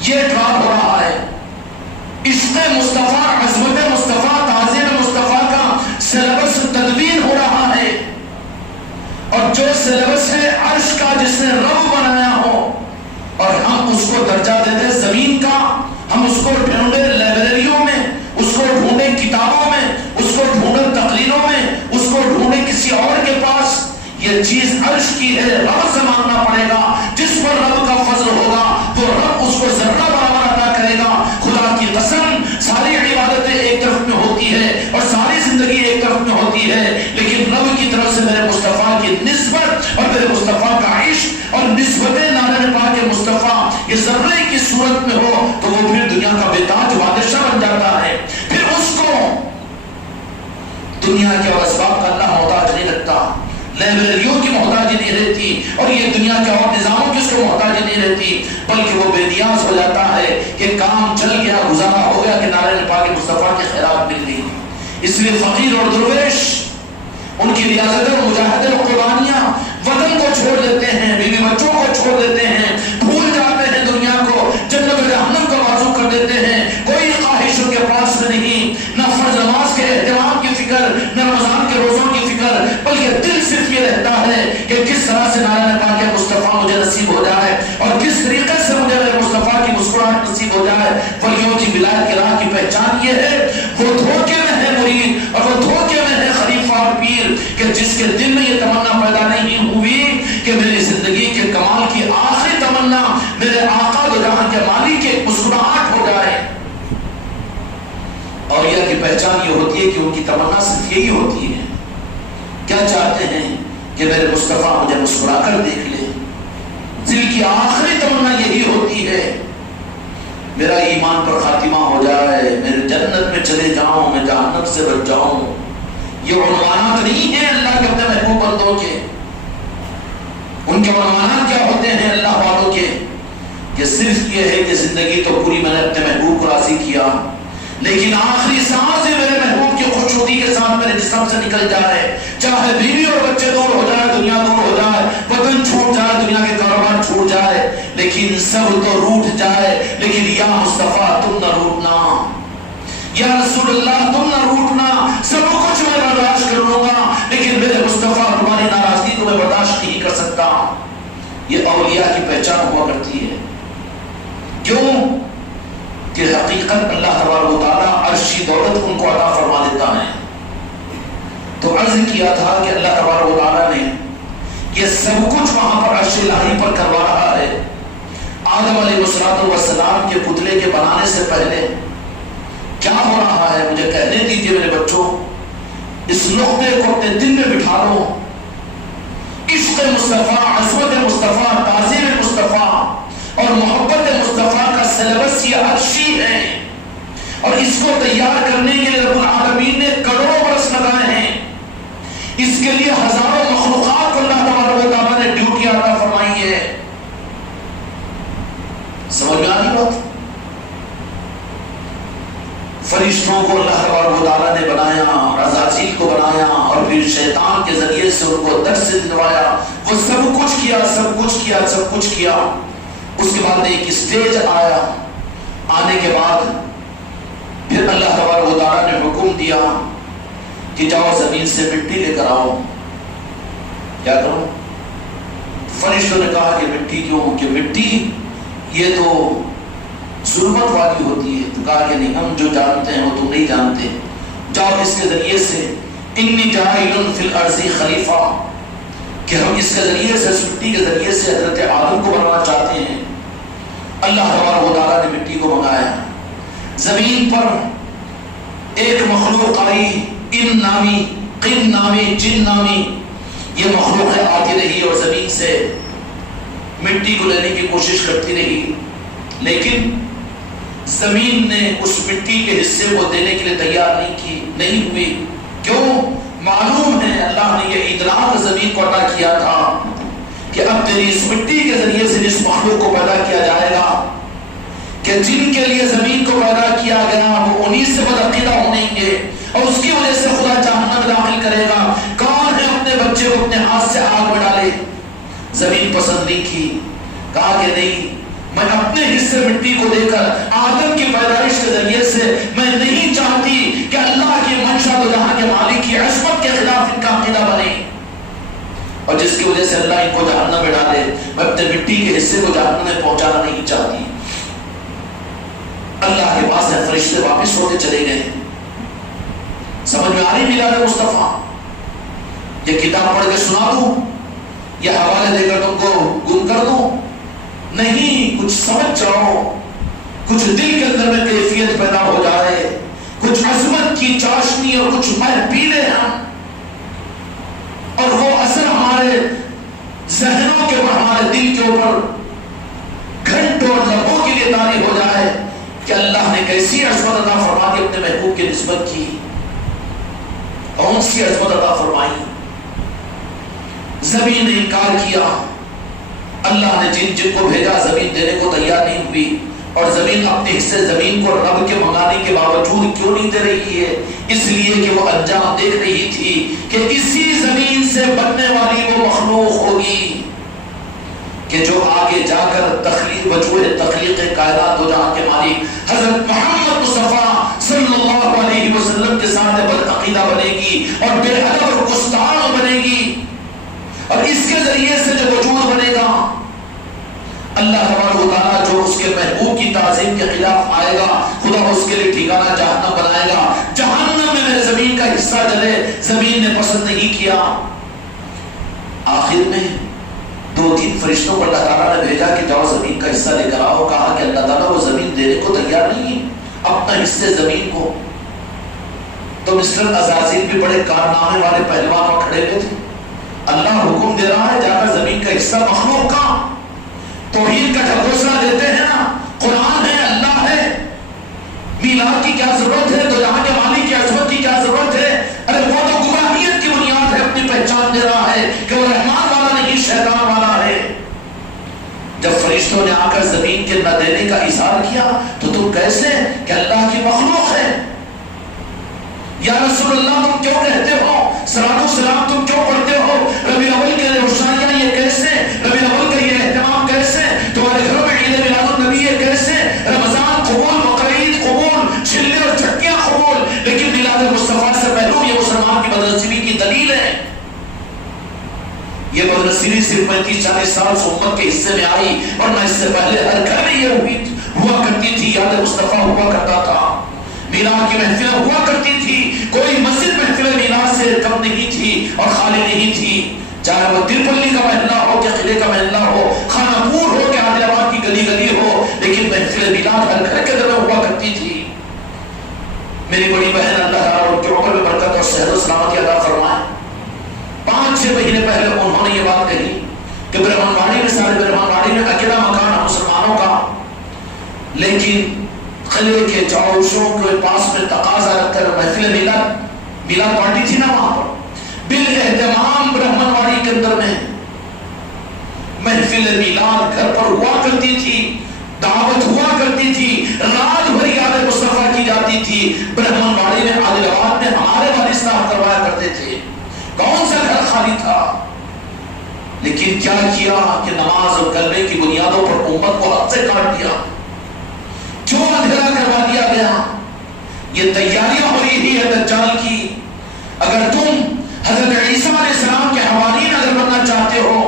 یہ ٹرائل ہو رہا ہے۔ عشق مصطفیٰ، عظمت مصطفیٰ، تعظیم مصطفیٰ کا سلیبس تدوین ہو رہا ہے، اور جو سلیبس ہے عرش کا جس نے رب بنایا ہو، اور ہم اس کو درجہ دے دیں زمین کا، ہم اس کو ڈھونڈے لائبریریوں میں، اس کو ڈھونڈے کتابوں میں، اس کو ڈھونڈے تقریروں میں، اس کو ڈھونڈے کسی اور کے پاس۔ یہ چیز عرش کی ہے، رب سے مانگنا پڑے گا۔ جس پر رب کا فضل ہوگا وہ رب اس کو ذرہ برابر عطا کرے گا۔ خدا کی قسم، ساری عبادتیں ایک طرف میں ہوتی ہے اور ساری زندگی ایک طرف میں ہوتی ہے، لیکن رب کی طرف سے میرے مصطفیٰ کی نسبت اور میرے مصطفیٰ کا عشق اور نسبت نارن پاک مصطفیٰ یہ ذرے کی صورت میں ہو تو وہ پھر دنیا کا بے تاج بادشاہ بن جاتا ہے۔ پھر اس کو دنیا کے اور اسباب کا اللہ محتاج نہیں رکھتا، لائبریریوں کی محتاجی نہیں رہتی، اور یہ دنیا کے اور نظاموں کی اس کو محتاجی نہیں رہتی، بلکہ وہ بے نیاز ہو جاتا ہے کہ کام چل گیا، گزارا ہو گیا کہ نارائن پاک مصطفیٰ کی خیرات مل گئی۔ اس لیے فقیر اور درویش ان کی ریاضتیں اور مجاہدیں اور قربانیاں وطن کو چھوڑ دیتے ہیں، بیوی بچوں کو چھوڑ دیتے ہیں، بھول جاتے ہیں دنیا کو، جنت و جہنم کا بازو کر دیتے ہیں۔ کوئی خواہش ان کے پاس میں نہیں، نہ فرض نماز کے اہتمام کی فکر، نہ رمضان کے روزوں کی فکر، بلکہ دل صرف یہ رہتا ہے کہ کس طرح سے نارائن پاک مصطفیٰ مجھے نصیب ہو جائے اور کس طریقے سے مجھے میرے مصطفیٰ کی مسکراہٹ نصیب ہو جائے۔ ولیوں کی ولایت کے راہ کی پہچان یہ ہے، وہ دھوکے میں ہے مرید اور وہ دھوکے میں ہے خلیفہ اور پیر، کہ جس کے دل میں یہ تمنا پیدا نہیں ہوئی کہ میری زندگی کے کمال کی آخری تمنا میرے آقا دو جہاں کے مالک کی مسکراہٹ ہو جائے۔ اور یہ کی پہچان یہ ہوتی ہے کہ ان کی تمنا صرف یہی ہوتی ہے، کیا چاہتے ہیں کہ میرے مصطفیٰ مجھے مسکرا کر دیکھ لے۔ دل کی آخری تمنا یہی ہوتی ہے، میرا ایمان پر خاتمہ ہو جائے، میرے جنت میں چلے جاؤں، میں جہنم سے بچ جاؤں۔ یہ عنوانات نہیں ہیں اللہ کے اپنے محبوب بندوں کے۔ ان کے عنوانات کیا ہوتے ہیں اللہ والوں کے؟ یہ صرف یہ ہے کہ زندگی تو پوری میں نے اپنے محبوب کو راضی کیا، لیکن آخری سانس میرے محبوب کی خوشنودی کے ساتھ میرے جسم سے نکل جائے، چاہے بیوی اور بچے دور ہو جائے، دنیا دور ہو جائے، وطن چھوٹ جائے، دنیا کے کاروبار چھوٹ جائے، لیکن سب تو روٹ جائے، لیکن یا مصطفیٰ تم نہ روٹنا، یا رسول اللہ تم نہ روٹنا، سب کچھ میں برداشت کر لوں گا، لیکن میرے مصطفیٰ تمہاری ناراضگی کو میں برداشت نہیں کر سکتا۔ یہ اولیاء کی پہچان ہوا کرتی ہے۔ کیوں؟ کہ حقیقت اللہ تبارک و تعالیٰ عرشی دولت ان کو عطا فرما دیتا ہے۔ تو عرض کیا تھا کہ اللہ تبارک و تعالیٰ نے یہ سب کچھ وہاں پر عرش الہی پر کروا رہا ہے۔ آدم علیہ السلام کے پتلے کے بنانے سے پہلے کیا ہو رہا ہے مجھے کہنے دیجیے میرے بچوں، اس نقطے کو اپنے دل میں بٹھا لو۔ عشق مصطفیٰ، عظمت مصطفیٰ، تعظیم مصطفیٰ اور محبت مصطفیٰ کا سلیبس یہ عرشی ہے، اور اس کو تیار کرنے کے لیے رب العالمین نے کروڑوں برس لگائے ہیں۔ اس کے لیے ہزاروں مخلوقات کو اللہ تبارک و تعالیٰ نے ڈیوٹی عطا فرمائی ہے۔ سمجھ میں آئی بات؟ فرشتوں کو اللہ تبارک و تعالیٰ نے بنایا، عزازیل کو بنایا، اور پھر شیطان کے ذریعے سے ان کو درس دلوایا۔ وہ سب کچھ کیا، سب کچھ کیا، سب کچھ کیا۔ اس کے بعد ایک اسٹیج آیا، آنے کے بعد پھر اللہ تبارک و تعالیٰ نے حکم دیا کہ جاؤ زمین سے مٹی لے کر آؤ۔ کیا کرو؟ فرشتوں نے کہا کہ مٹی کیوں؟ کہ مٹی یہ تو ظلمت والی ہوتی ہے۔ تو کہا کہ نہیں، ہم جو جانتے ہیں وہ تم نہیں جانتے، جاؤ اس کے ذریعے سے انی جاعل فی الارض خلیفہ، کہ ہم اس کے ذریعے سے، اس مٹی کے ذریعے سے حضرت آدم کو بنانا چاہتے ہیں۔ اللہ تبارک و تعالیٰ نے مٹی کو منگایا، زمین پر ایک مخلوق آئی، ان نامی، قن نامی، جن نامی، یہ مخلوقیں آتی رہی اور زمین سے مٹی کو لینے کی کوشش کرتی رہی، لیکن زمین نے اس مٹی کے حصے کو دینے کے لیے تیار نہیں ہوئی۔ کیوں؟ معلوم ہے اللہ نے یہ اطلاع زمین کو عطا کیا تھا کہ اب تیری اس مٹی کے ذریعے سے جس مخلوق کو پیدا کیا جائے گا، کہ جن کے لیے زمین کو پیدا کیا گیا وہ انہی سے بدعقیدہ ہونے گے اور اس کی وجہ سے خدا جہنم میں داخل کرے گا۔ کون ہے اپنے بچے کو اپنے ہاتھ سے آگ میں ڈالے؟ زمین پسند نہیں کی، کہا کہ نہیں، میں اپنے حصے مٹی کو دے کر آدم کی پیدائش کے ذریعے سے میں نہیں چاہتی کہ اللہ کی منشا و جہاں کے مالک کی عصمت کے خلاف ان کا عقیدہ بنے اور جس کی وجہ سے اللہ ان کو جہنم میں ڈالے، میں اپنے مٹی کے حصے کو جہنم میں پہنچانا نہیں چاہتی۔ اللہ کے پاس ہے، فرشتے واپس ہوتے چلے گئے۔ سمجھ میں آ رہی میلاد مصطفیٰ؟ یہ کتاب پڑھ کے سنا دوں یا حوالے دے کر تم کو گم کر دوں؟ نہیں، کچھ سمجھ جاؤ، کچھ دل کے اندر میں کیفیت پیدا ہو جائے، کچھ عظمت کی چاشنی اور کچھ مر پی لیں ہم، اور وہ اثر ہمارے ذہنوں کے اوپر، ہمارے دل کے اوپر گھنٹوں اور لمحوں کے لیے طاری ہو جائے کہ اللہ نے کیسی عظمت عطا فرما کے اپنے محبوب کی نسبت کی۔ کون سی عظمت عطا فرمائی؟ زمین نے انکار کیا، اللہ نے جن کو بھیجا زمین دینے کو تیار نہیں ہوئی، اور زمین اپنے حصے زمین کو رب کے منگانے کے باوجود کیوں نہیں دے رہی ہے؟ اس لیے کہ وہ انجام دیکھ رہی تھی کہ اسی زمین سے بننے والی وہ مخلوق ہوگی کہ جو آگے جا کر تخلیق وجوہ تخلیق کائنات و جہاں کے مالک حضرت محمد مصطفیٰ صلی اللہ علیہ وسلم کے سامنے بدعقیدہ بنے گی اور بے ادب اور گستاخ بنے گی، اور اس کے ذریعے سے جو وجود بنے گا، اللہ تبارک و تعالیٰ جو اس کے محبوب کی تعظیم کے خلاف آئے گا، خدا اس کے لیے ٹھکانہ جہنم بنائے گا۔ جہنم میں میرے زمین کا حصہ جلے، زمین نے پسند نہیں کیا۔ آخر میں 2-3 فرشتوں کو اللہ تعالیٰ نے بھیجا کہ جاؤ زمین کا حصہ لے کر آؤ۔ کہا کہ اللہ تعالیٰ وہ زمین دینے کو تیار نہیں ہے اپنا حصے زمین کو۔ تو مسٹر عزازیل بھی بڑے کارنامے والے پہلوان اور کھڑے ہوئے تھے، اللہ حکم دے رہا ہے جا کر زمین کا حصہ مخلوق کا توحید کا ڈھکوسلا دیتے ہیں نا، قرآن ہے، اللہ ہے، میلاد کی کیا ضرورت ہے؟ تو جہاں کے مالک کی عظمت کی کیا ضرورت ہے؟ ارے وہ تو گمراہیت کی بنیاد ہے، اپنی پہچان دے رہا ہے کہ وہ رحمان والا نہیں شیطان والا ہے۔ جب فرشتوں نے آ کر زمین کے نہ دینے کا اظہار کیا تو تم کیسے کہ اللہ کی مخلوق ہے؟ یا رسول اللہ تم کیوں کہتے ہو؟ صلاۃ و سلام تم کیوں پڑھتے ہو؟ ربیع الاول کے روشنیاں یہ کیسے؟ ربیع الاول کا یہ اہتمام کیسے؟ تمہارے گھروں میں عید میلاد النبی یہ کیسے؟ رمضان قبول، بقرعید قبول، چھلے اور چٹیاں قبول، لیکن میلاد مصطفیٰ سے پہلو یہ مسلمان کی بدنصیبی کی دلیل ہے۔ یہ بدنصیبی صرف 35-40 سال سے امت کے حصے میں آئی، ورنہ اس سے پہلے ہر گھر میں یہ ہوا کرتی تھی، یاد مصطفیٰ ہوا کرتا تھا، میلاد کی محفلیں ہوا کرتی تھی، کوئی مسجد محفل میلاد سے کم نہیں تھی اور خالی نہیں تھی، چاہے وہ ترپلی کا محلہ ہو کہ قلعے کا محلہ ہو، خانہ پور ہو کہ عادل آباد کی گلی گلی ہو، لیکن محفل میلاد ہر گھر کے اندر ہوا کرتی تھی۔ میری بڑی بہن اللہ تعالیٰ ان کے عمر میں برکت اور صحت و سلامتی عطا فرمائے، 5-6 مہینے پہلے انہوں نے یہ بات کہی کہ برہمن واڑی میں، سارے برہمن واڑی میں اکیلا مکان ہے مسلمانوں کا، لیکن قلعے کے چاؤشوں کے پاس میں تقاضا رکھ کر محفل میلاد پارٹی تھی نا، وہاں پر بالاہتمام برہمن واڑی کے اندر میں محفل میلاد گھر پر ہوا کرتی تھی، دعوت ہوا کرتی تھی، رات بھر یاد مصطفیٰ کی جاتی تھی۔ برہمن واڑی میں، عادل آباد میں ہمارے والد صاحب کروایا کرتے تھے، کون سا گھر خالی تھا؟ لیکن کیا کیا کہ نماز اور کلمے کی بنیادوں پر امت کو حد سے کاٹ دیا، کیوں اندھیرا کروا دیا گیا؟ یہ تیاریاں ہو رہی ہے دجال کی۔ اگر تم حضرت عیسیٰ علیہ السلام کے حوالین اگر بننا چاہتے ہو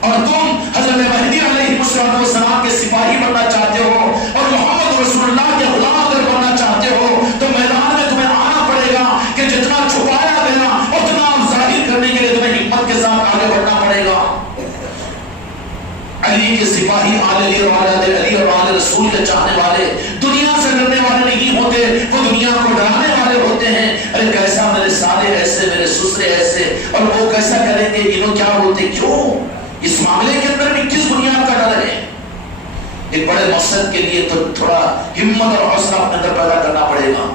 اور تم حضرت مہدی علیہ السلام کے سپاہی بننا چاہتے ہو اور محمد رسول اللہ کے غلام اگر بننا چاہتے ہو تو میدان میں تمہیں آنا پڑے گا کہ جتنا چھپایا گیا اتنا ظاہر کرنے کے لیے تمہیں ہمت کے ساتھ آگے بڑھنا پڑے گا۔ سپاہی آل علی اور آل علی اور آل رسول کے چاہنے والے دنیا سے ڈرنے والے نہیں ہوتے، وہ دنیا کو ڈرانے والے ہوتے ہیں۔ ارے کیسا میرے سالے ایسے، میرے سسرے ایسے، اور وہ کیسا کریں گے، انہوں کیا بولتے، کیوں؟ اس معاملے کے اندر بھی کس بنیاد کا ڈر ہے؟ ایک بڑے مقصد کے لیے تو تھوڑا ہمت اور حوصلہ اپنے اندر پیدا کرنا پڑے گا۔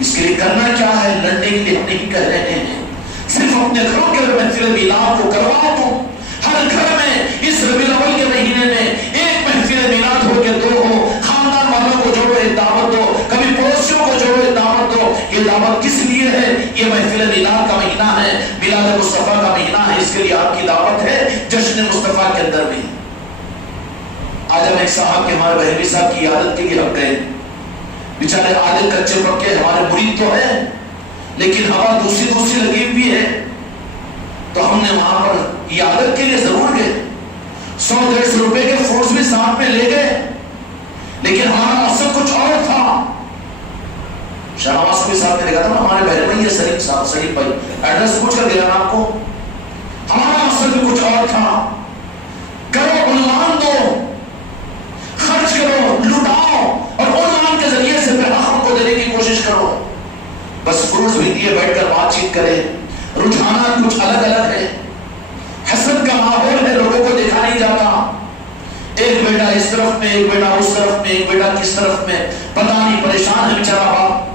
اس کے لیے کرنا کیا ہے؟ لڑنے کے لیے ہم نہیں کہہ رہے ہیں، صرف اپنے گھروں کے محفل میلاد کو کرواؤ۔ تم ہر گھر میں اس ربیع الاول کے مہینے میں ایک محفل میلاد ہو کے دو ہو، خاندان والوں کو جوڑو، ایک دعوت دو، کبھی پڑوسیوں کو جوڑو، ایک دعوت دو۔ یہ دعوت کس لیے ہے؟ یہ محفل میلاد کا مہینہ ہے، میلاد مصطفیٰ کا مہینہ ہے، اس کے لیے آپ کی دعوت ہے جشن مصطفیٰ کے اندر بھی۔ آج ہم ایک صاحب کے، ہمارے بہروی صاحب کی عادت کے لیے ہم گئے، بیچارے عادت کچے پکے ہمارے مرید تو ہے، لیکن ہوا دوسری لگی بھی ہے، تو ہم نے وہاں پر عیادت کے لیے ضرور گئے، 100-150 روپے کے فروٹس بھی ساتھ میں لے گئے، لیکن ہمارا مقصد کچھ اور تھا۔ شاہنواز کے ساتھ میں لکھا تھا ہمارے بہن بھائی سلیم صاحب، سلیم بھائی ایڈریس پوچھ کر گیا آپ کو، ہمارا مقصد بھی کچھ اور تھا۔ کرو، عنوان دو، خرچ کرو، لٹاؤ، اور عنوان کے ذریعے سے پھر ہم کو دینے کی کوشش کرو۔ بس فروٹس بھی دیے، بیٹھ کر بات چیت کرے، رجحانات کچھ الگ الگ ہے، حسد کا ماحول ہے، لوگوں کو دیکھا نہیں جاتا، ایک بیٹا اس طرف میں، ایک بیٹا اس طرف میں، ایک بیٹا کس طرف میں، پتہ نہیں، پریشان ہے بیچارہ باپ۔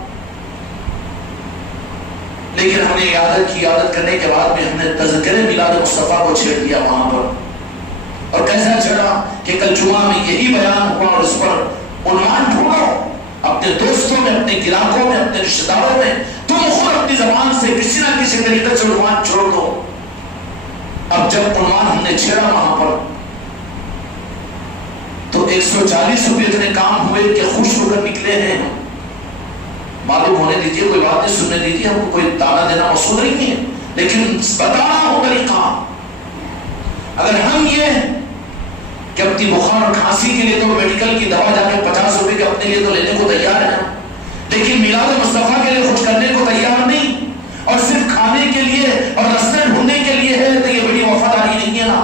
لیکن ہم نے عیادت کی، عیادت کرنے کے بعد میں ہم نے تذکرے میلاد مصطفیٰ کو چھیڑ دیا وہاں پر، اور کیسا چھڑا کہ کل جمعہ میں یہی بیان ہوا، اور اس پر عنوان ڈھونڈو اپنے دوستوں میں، اپنے علاقوں میں، اپنے رشتہ داروں میں، تم خود اپنی زبان سے کسی نہ کسی طریقے سے عنوان چھوڑ دو۔ اب جب عنوان ہم نے چھیڑا وہاں پر تو 140 روپے اتنے کام ہوئے کہ خوش ہو کر نکلے ہیں۔ معلوم ہونے دیجیے، کوئی بات نہیں سننے دیجیے، ہم کو کوئی تانا دینا مقصود نہیں ہے، لیکن بتانا ہو طریقہ۔ اگر ہم یہ کہ اپنی بخار اور کھانسی کے لیے تو میڈیکل کی دوا جا کے 50 روپے کے اپنے لیے تو لینے کو تیار ہے، لیکن میلاد مصطفیٰ کے لیے کچھ کرنے کو تیار نہیں، اور صرف کھانے کے لیے اور رستے ڈھونڈنے کے لیے ہے، تو یہ بڑی وفاداری نہیں ہے نا۔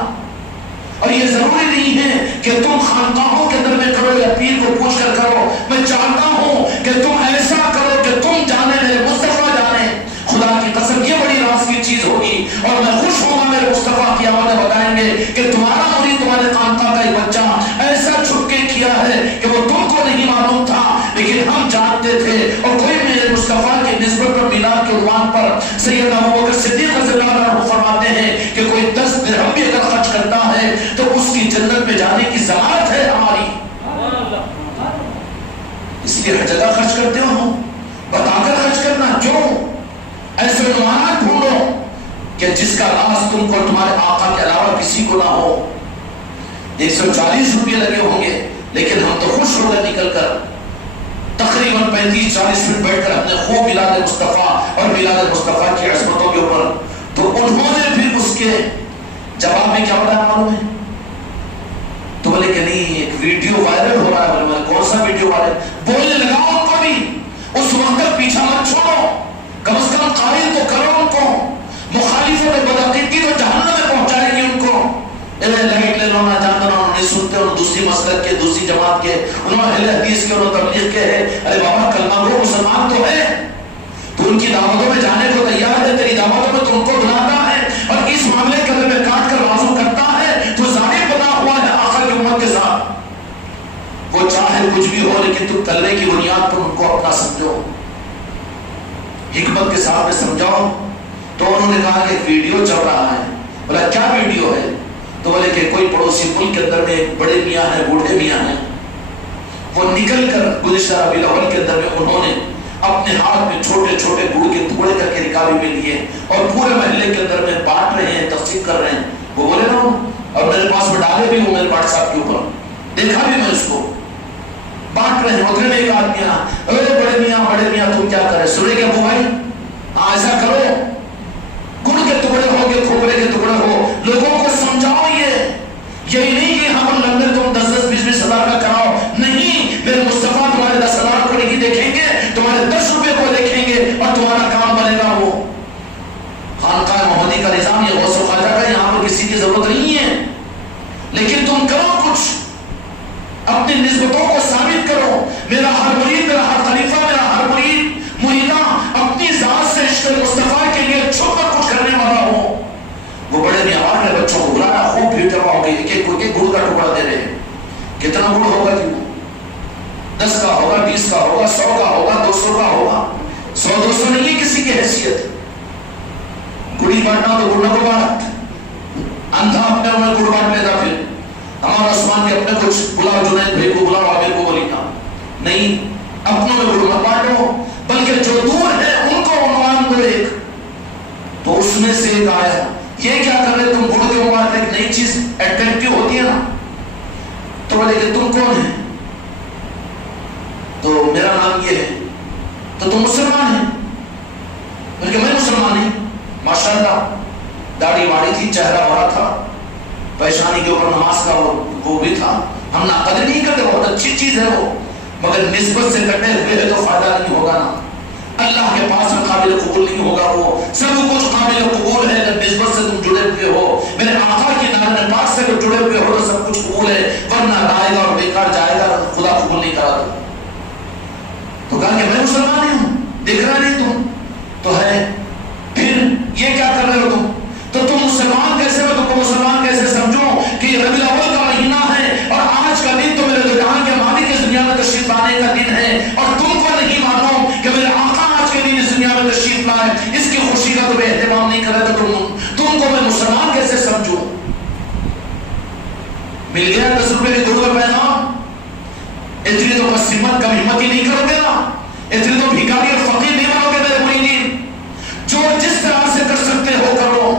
اور یہ ضروری نہیں ہے کہ تم خانقاہوں کے اندر میں کرو یا پیر کو پوچھ کر کرو، میں چاہتا ہوں کہ تم ایسا کرو کہ تم جانے، میرے مصطفیٰ جانے۔ خدا کی قسم یہ بڑی راز کی چیز ہوگی، اور میں خوش ہوں گا میرے مصطفیٰ کی آمدیں بتائیں گے کہ تمہارا مرید، تمہارے خانقاہ کا ایک بچہ ایسا چھپ کے کیا ہے کہ وہ تم کو نہیں معلوم تھا، لیکن ہم جانتے تھے۔ اور کوئی میرے مصطفیٰ کی نسبت پر میلاد کے عنوان پر سیدنا ابوبکر صدیق رضی اللہ عنہ فرماتے ہیں کہ کوئی 10 درہم بھی اگر خرچ کرتا ہے تو اس کی جنت میں جانے کی ضمانت ہے ہماری۔ اس لیے ہر جگہ خرچ کرتے ہو، بتا کر خرچ کرنا، کیوں؟ ایسے عنوانات ڈھونڈو کہ جس کا راز تم کو تمہارے آقا کے علاوہ کسی کو نہ ہو۔ 140 روپے لگے ہوں گے، لیکن ہم تو خوش ہو گئے نکل کر۔ تقریباً 35-40 منٹ بیٹھ کر ہم نے خوب میلاد مصطفیٰ اور میلاد مصطفیٰ کی عظمتوں کے اوپر، تو انہوں نے پھر اس کے جواب میں کیا بتایا معلوم ہے؟ تو بولے کہ نہیں، ایک ویڈیو وائرل ہو رہا ہے۔ بولے کون سا ویڈیو وائرل؟ بولنے لگاؤ ان کو بھی، اس وقت تک پیچھا مت چھوڑو، کم از کم قائل تو کرو ان کو۔ مخالفوں میں بدعقیدگی تو جہنم میں پہنچائے گی ان کو۔ لائٹ لے لو، نہ جاننا، انہوں نہیں سنتے، انہوں دوسری مسلک کے، دوسری جماعت کے، انہوں اہل حدیث کے، انہوں تبلیغ کے ہے۔ ارے بابا کلمہ گو مسلمان تو ہے، تو ان کی دعوتوں میں جانے کو تیار ہے، تیری دعوتوں میں تم کو بلاتا ہے، اور اس معاملے کے اندر میں کاٹ کر معذور کرتا ہے تو ظاہر بنا ہوا ہے آخر کی امت کے ساتھ۔ وہ چاہے کچھ بھی ہو، لیکن تم کلمے کی بنیاد پر ان کو اپنا سمجھو، حکمت کے ساتھ میں سمجھاؤ۔ تو انہوں نے کہا کہ ویڈیو چل رہا ہے۔ بولا کیا ویڈیو ہے؟ تو بولے کہ کوئی پڑوسی ملک کے اندر میں بڑے میاں ہیں، بوڑھے میاں ہیں، وہ نکل کر گزشتہ ربیع الاول کے اندر میں انہوں نے اپنے ہاتھ میں چھوٹے چھوٹے گڑ کے ٹکڑے کر کے رکابی میں لیے، اور پورے محلے کے اندر میں بانٹ رہے ہیں، تقسیم کر رہے ہیں۔ وہ بولے نا، اور میرے پاس میں ڈالے بھی ہوں میرے واٹس ایپ کے اوپر، دیکھا بھی میں اس کو، بانٹ رہے ہیں۔ اتنے میں ایک آدمی آیا، اے بڑے میاں تم کیا کرے؟ سنے کہ ابو بھائی ہاں ایسا کرو، گڑ کے ٹکڑے ہو کے کھوپڑے کے ٹکڑے ہو، لوگوں کو سمجھاؤ۔ یہی نہیں کہ ہم لندن تم 10-20 ہزار کا کراؤ، نہیں، میرے مصطفیٰ تمہارے 10 ہزار کو نہیں دیکھیں گے، تمہارے 10 روپے کو دیکھیں گے، اور تمہارا کام بنے گا۔ وہ خانقاہ محمدی کا نظام یہ غوث و خواجہ کا، یہاں پر کسی کی ضرورت نہیں ہے، لیکن تم کرو کچھ۔ اپنی نسبتوں کو ثابت کرو. میرا ہر مرید، میرا ہر خلیفہ، میرا ہر مرید مریدہ اپنی ذات سے عشق مصطفیٰ کے لیے چھپ کر کچھ کرنے والا ہو. وہ بڑے نیاز نے بچوں کو بلایا، خوب بھیڑ جمع ہو گئی، ایک گڑ کا ٹکڑا دے رہے. کتنا گڑ ہوگا جی؟ 10 کا ہوگا، 20 کا ہوگا، 100 کا ہوگا، 200 کا ہوگا. 100-200 نہیں ہے کسی کی حیثیت. گڑی بانٹنا تو گڑ نہ کو بانٹ. اندھا اپنے میں گڑ بانٹ لیتا. پھر ہمارا عثمان کے اپنے کچھ بلاؤ، جنید بھائی کو بلاؤ، عامر کو بولینا نہیں، اپنوں میں گڑ مت بانٹو، بلکہ جو دور ہے ان کو عنوان دو ایک. تو اس میں سے ایک آیا، یہ کیا کر رہے تم؟ گڑ کے مبارک ایک نئی چیز اٹریکٹیو ہوتی ہے نا. تو بولے کہ تم کون ہیں؟ تو میرا نام یہ ہے. تو تم مسلمان ہیں؟ بلکہ میں مسلمان ہوں. ماشاءاللہ داڑھی واڑی تھی، چہرہ بڑا تھا، پیشانی کے اوپر نماز کا وہ بھی تھا. ہم ناقدر نہیں کرتے، بہت اچھی چیز ہے وہ، مگر نسبت سے کٹے ہوئے ہے تو فائدہ نہیں ہوگا نا. اللہ کے پاس میں قابل قبول نہیں ہوگا. وہ سب کچھ قابل قبول ہے جب نسبت سے تم جڑے ہوئے ہو. میرے آقا کی نام پاک سے جب جڑے ہوئے ہو تو سب کچھ قبول ہے، ورنہ آئے گا اور بیکار جائے گا، خدا قبول نہیں کرا. تو کہا کہ میں مسلمان ہوں، دیکھ رہا نہیں تم تو ہے. پھر یہ کیا کر رہے ہو تم؟ تو تم مسلمان کیسے ہو؟ تم کو مسلمان کیسے سمجھو کہ یہ ربیع الاول کا مہینہ ہے اور آج کا دن تو میرے دو جہاں کے مالک اس دنیا میں تشریف لانے کا دن ہے، اور تم کو نہیں مانو کہ میرے آقا آج کے دن اس دنیا میں تشریف لائے، اس کی خوشی کا تمہیں اہتمام نہیں کر رہے تو تم کو میں مسلمان کیسے سمجھوں؟ مل گیا 10 روپے کے گڑ کا پیغام. اتنی تو بس ہمت ہی نہیں کرو گے نا، اتنی تو بھکاری اور فقیر نہیں بنو گے میرے مریدین. جو جس طرح سے کر سکتے ہو کرو.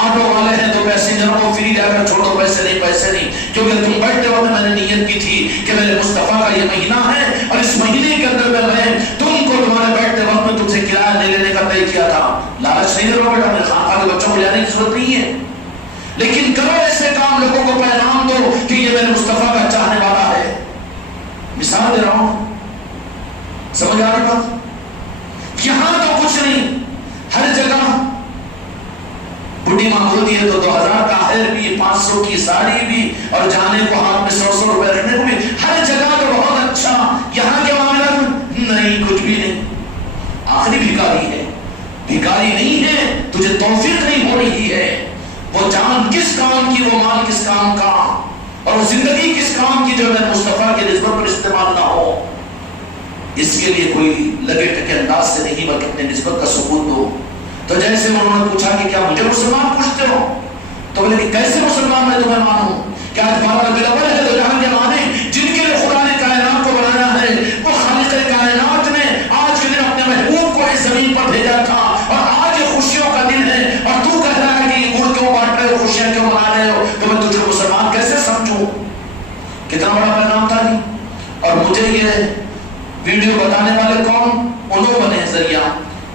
آٹو والے ہیں تو پیسنجروں کو فری جا کر چھوڑو، پیسے نہیں، کیونکہ تم بیٹھتے وقت میں نے نیت کی تھی کہ میرے مصطفیٰ کا یہ مہینہ ہے اور اس مہینے کے اندر میں تم کو تمہارے بیٹھتے وقت میں تم سے کرایہ نہیں لینے کا طے کیا تھا. لالچ نہیں کرو بیٹا، میرے خانقاہ کے بچوں کو جانے کی ضرورت نہیں ہے، لیکن کرو ایسے کام، لوگوں کو پیغام دو کہ یہ میرے مصطفیٰ کا چاہنے والا ہے. مثال دے رہا ہوں، سمجھ آ رہی بات؟ یہاں تو کچھ نہیں، ہر جگہ بڑھی ماں ہوتی ہے تو 2000 کا آخر بھی، 500 کی ساڑی بھی، اور جانے کو ہاتھ میں 100 روپے رکھنے کو بھی. ہر جگہ تو بہت اچھا. یہاں کے معاملات نہیں، کچھ بھی نہیں. آخری بھکاری ہے، بھکاری نہیں ہے، تجھے توفیق نہیں ہو رہی ہے. وہ جان کس کام کی، وہ مال کس کام کا، اور وہ زندگی کس کام کی جو ہے مصطفیٰ کے نسبت پر استعمال نہ ہو. اس کے لیے کوئی لگے ٹکے انداز سے نہیں، بلکہ اپنے نسبت کا ثبوت دو. تو جیسے انہوں نے پوچھا کہ کیا مجھے مسلمان پوچھتے ہو؟ تو بولے کہ کیسے مسلمان میں تمہیں مانوں کہ آج 12 ربیع الاول ہے تو جہاں کے مالک جن کے لیے خدا نے کائنات کو بنایا ہے، وہ خالق کائنات نے آج کے دن اپنے محبوب کو اس زمین پر بھیجا تھا، اور آج یہ خوشیوں کا دن ہے، اور تو کہہ رہا ہے کہ یہ گڑ کیوں بانٹ رہے ہو، خوشیاں کیوں منا رہے ہو؟ تو میں تجھے مسلمان کیسے سمجھوں؟ کتنا بڑا پیغام تھا جی. اور مجھے یہ ویڈیو بتانے والے کون؟ انہوں بنے ذریعہ.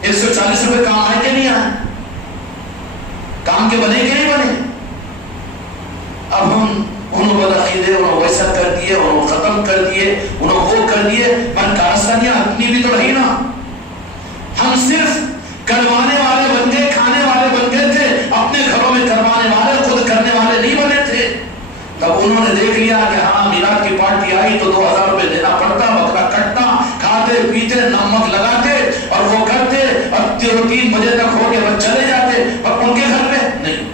140 روپے کام آئے کہ نہیں آئے؟ کام کے بنے کہ نہیں بنے؟ اب ہم انہوں بدعقیدے، انہوں ویسا کر دیے، انہوں ختم کر دیے، انہوں وہ کر دیے. من کارستانیاں اپنی بھی تو رہی نا. ہم صرف کروانے والے بن گئے، کھانے والے بن گئے تھے، اپنے گھروں میں کروانے والے، خود کرنے والے نہیں بنے تھے. تب انہوں نے دیکھ لیا کہ ہاں میلاد کی پارٹی آئی تو 2000 روپے دینا پڑتا، بکرا کٹنا، کھاتے پیتے نمک لگاتے اور وہ کرتے، اور 3 بجے تک ہو کے بس چلے جاتے. اور ان کے گھر میں نہیں،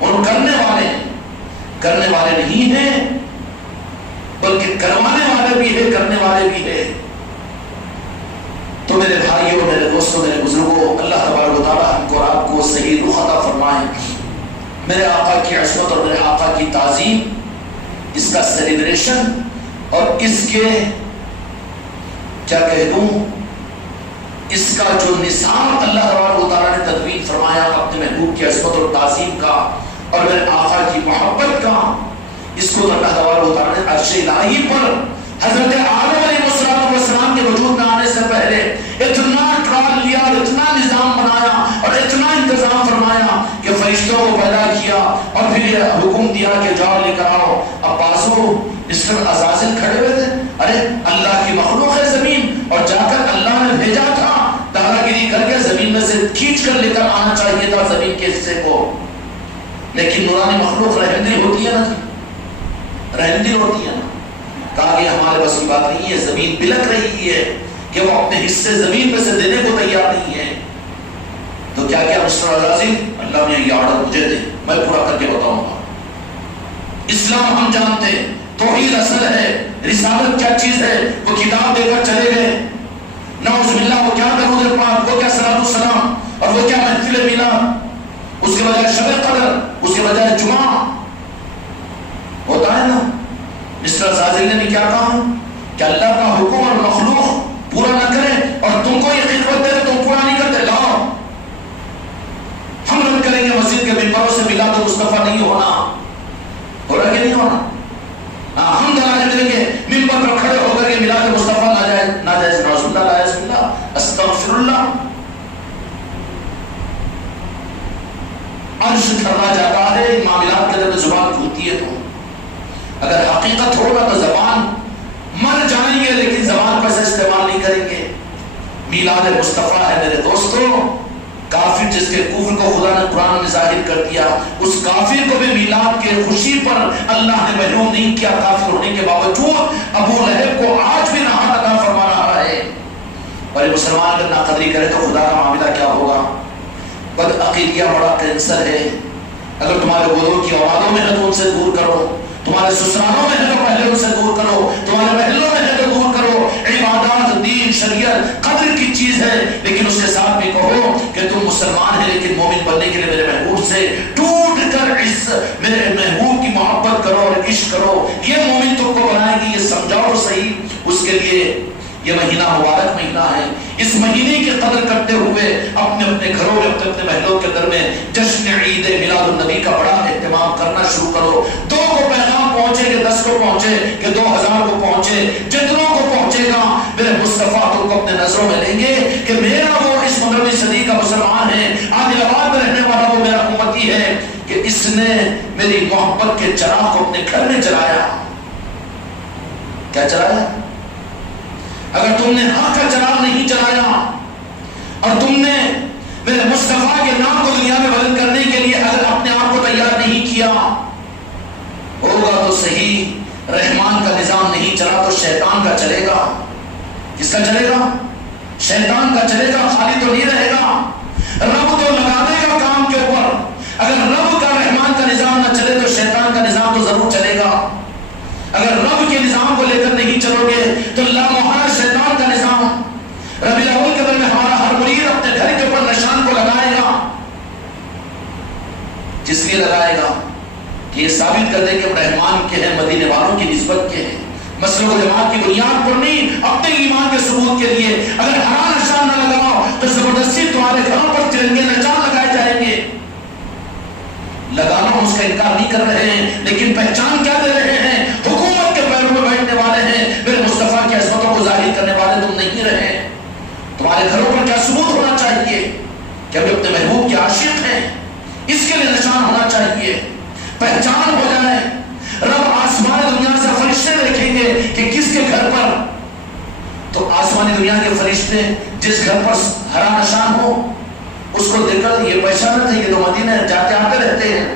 ان کرنے والے نہیں ہیں، بلکہ کروانے والے بھی ہے، کرنے والے بھی ہے. تو میرے بھائیوں، میرے دوستوں، میرے بزرگوں، اللہ تبارک و تعالیٰ ہم کو اور آپ کو صحیح روح عطا فرمائے. میرے آقا کی عصمت اور میرے آقا کی تعظیم، اس کا سیلیبریشن اور اس کے کیا کہہ دوں، اس کا جو نظام اللہ تبارک و تعالیٰ نے تدوین فرمایا اپنے محبوب کی عصمت اور تعظیم کا اور میرے آقا کی محبت کا، اس کو اللہ تبارک و تعالیٰ نے عرش الہی پر حضرت آدم علیہ السلام کے وجود میں آنے سے پہلے اتنا ٹرال لیا اور اتنا نظام بنایا اور اتنا انتظام فرمایا کہ فرشتوں کو پیدا کیا اور پھر یہ حکم دیا کہ جاؤ لے کر آؤ. اب بازو اس پر عزازل کھڑے ہوئے تھے، ارے اللہ کی مخلوق ہے زمین، اور جا کر اللہ نے بھیجا تھا دادا گیری کر کے زمین میں سے کھینچ کر لے کر آنا چاہیے تھا زمین کے حصے کو، لیکن نورانی مخلوق رحمدل ہوتی ہے نا، رحم دل ہوتی ہے نا. کہا کہ ہمارے بس کی بات نہیں ہے, زمین بلک رہی ہے کہ وہ اپنے حصے زمین میں سے دینے کو تیار نہیں ہے. تو کیا کیا مسٹر عزازی, اللہ نے یہ آرڈر مجھے دے, میں پورا کر کے بتاؤں گا. اسلام ہم جانتے, توحید اصل ہے, رسالت کیا چیز ہے, وہ کتاب دے کر چلے گئے. نعوذ باللہ وہ کیا درود پاک, وہ کیا صلاۃ السلام, اور وہ کیا محفل میلاد, اس کے بجائے شب قدر, اس کے بجائے جمعہ ہوتا ہے نا. مسٹر عزازی نے کیا کہا کہ اللہ کا حکم اور مخلوق پورا نہ کرے اور تم کو یہ خدمت دے تم پورا نہیں کرتے, لاؤ ہم رد کریں گے مسجد کے ممبروں سے میلاد مصطفیٰ نہیں ہونا, ہو رہا کہ نہیں ہونا. ہم دلائل دیں گے ممبر پر کھڑے ہو کر کے میلاد مصطفیٰ ناجائز, ناجائز, نعوذ باللہ, ناجائز باللہ, استغفر اللہ. عرش کرنا جاتا ہے معاملات کے اندر زبان کھلتی ہے. تو اگر حقیقت ہوگا تو زبان مر جائیں گے لیکن زبان کو ایسا استعمال نہیں کریں گے. میلاد مصطفیٰ ہے میرے دوستوں, کافر جس کے کفر کو خدا نے قرآن میں ظاہر کر دیا, اس کافر کو بھی میلاد کے خوشی پر اللہ نے محروم نہیں کیا. کافر ہونے کے باوجود ابو لہب کو آج بھی راحت عطا فرما رہا ہے. اور مسلمان اگر ناقدری کرے تو خدا کا معاملہ کیا ہوگا. بد عقیدیہ بڑا کینسر ہے. اگر تمہارے گودوں کی اولادوں میں ہے تو ان سے دور کرو, تمہارے سسرالوں میں ہے تو پہلے ان سے دور کرو, تمہارے محلوں میں ہے تو دور کرو. عبادات, دین, شریعت قدر کی چیز ہے, لیکن اس کے ساتھ بھی کہو کہ تم مسلمان ہیں لیکن مومن بننے کے لیے میرے محبوب سے ٹوٹ کر میرے محبوب کی محبت کرو اور عشق کرو. یہ مومن تم کو بنائے گی, یہ سمجھاؤ صحیح. اس کے لیے یہ مہینہ مبارک مہینہ ہے. اس مہینے کی قدر کرتے ہوئے اپنے اپنے گھروں میں, اپنے اپنے محلوں کے اندر میں جشن عید میلاد النبی کا بڑا اہتمام کرنا شروع کرو. 2 کو پیغام پہنچے کہ 10 کو پہنچے کہ 2000 کو پہنچے, جتنوں کو پہنچے گا میرے مصطفیٰ تم کو اپنے نظروں میں لیں گے کہ میرا وہ اس 15ویں صدی کا مسلمان ہے, عادل آباد میں رہنے والا وہ میرا امتی ہے کہ اس نے میری محبت کے چراغ کو اپنے گھر میں جلایا. کیا چلایا؟ اگر تم نے حق کا چراغ نہیں جلایا اور تم نے میرے مصطفیٰ کے نام کو دنیا میں بلند کرنے کے لیے اگر اپنے آپ کو تیار نہیں کیا ہوگا تو صحیح. رحمان کا نظام نہیں چلا تو شیطان کا چلے گا. کس کا چلے گا؟ شیطان کا چلے گا. خالی تو نہیں رہے گا, رب تو لگا دے گا کام کے اوپر. اگر رب کا رحمان کا نظام نہ چلے تو شیطان کا نظام تو ضرور چلے گا. اگر رب کے نظام کو لے کر نہیں چلو گے تو لامحالہ شیطان کا نظام. ربیع الاول کے دن میں ہمارا ہر مرید اپنے گھر کے اوپر نشان کو لگائے گا. جس لیے لگائے گا کہ یہ ثابت کر دے کہ ہم رحمان کے ہیں, مدینے والوں کی نسبت کے ہیں. مسلک و جماعت کی بنیاد پر نہیں, اپنے ایمان کے ثبوت کے لیے. اگر ہرا نشان نہ لگاؤ تو زبردستی تمہارے گھروں پر ترنگے نشان لگائے جائیں گے. لگانا اس کا انکار نہیں کر رہے ہیں, لیکن پہچان کیا دے رہے ہیں؟ حکومت کے پیروں میں بیٹھنے والے ہیں, میرے مصطفیٰ کی عظمتوں کو ظاہر کرنے والے تم نہیں رہے. تمہارے گھروں پر کیا ثبوت ہونا چاہیے کہ ہم اپنے محبوب کے عاشق ہیں. اس کے لیے نشان ہونا چاہیے, پہچان ہو جائے. رب آسمان دنیا سے فرشتے دیکھیں گے کہ کس کے گھر پر, تو آسمانی دنیا کے فرشتے جس گھر پر ہرا نشان ہو اس کو دیکھ کر یہ پہچاننا چاہیے تو مدینے جاتے آتے رہتے ہیں.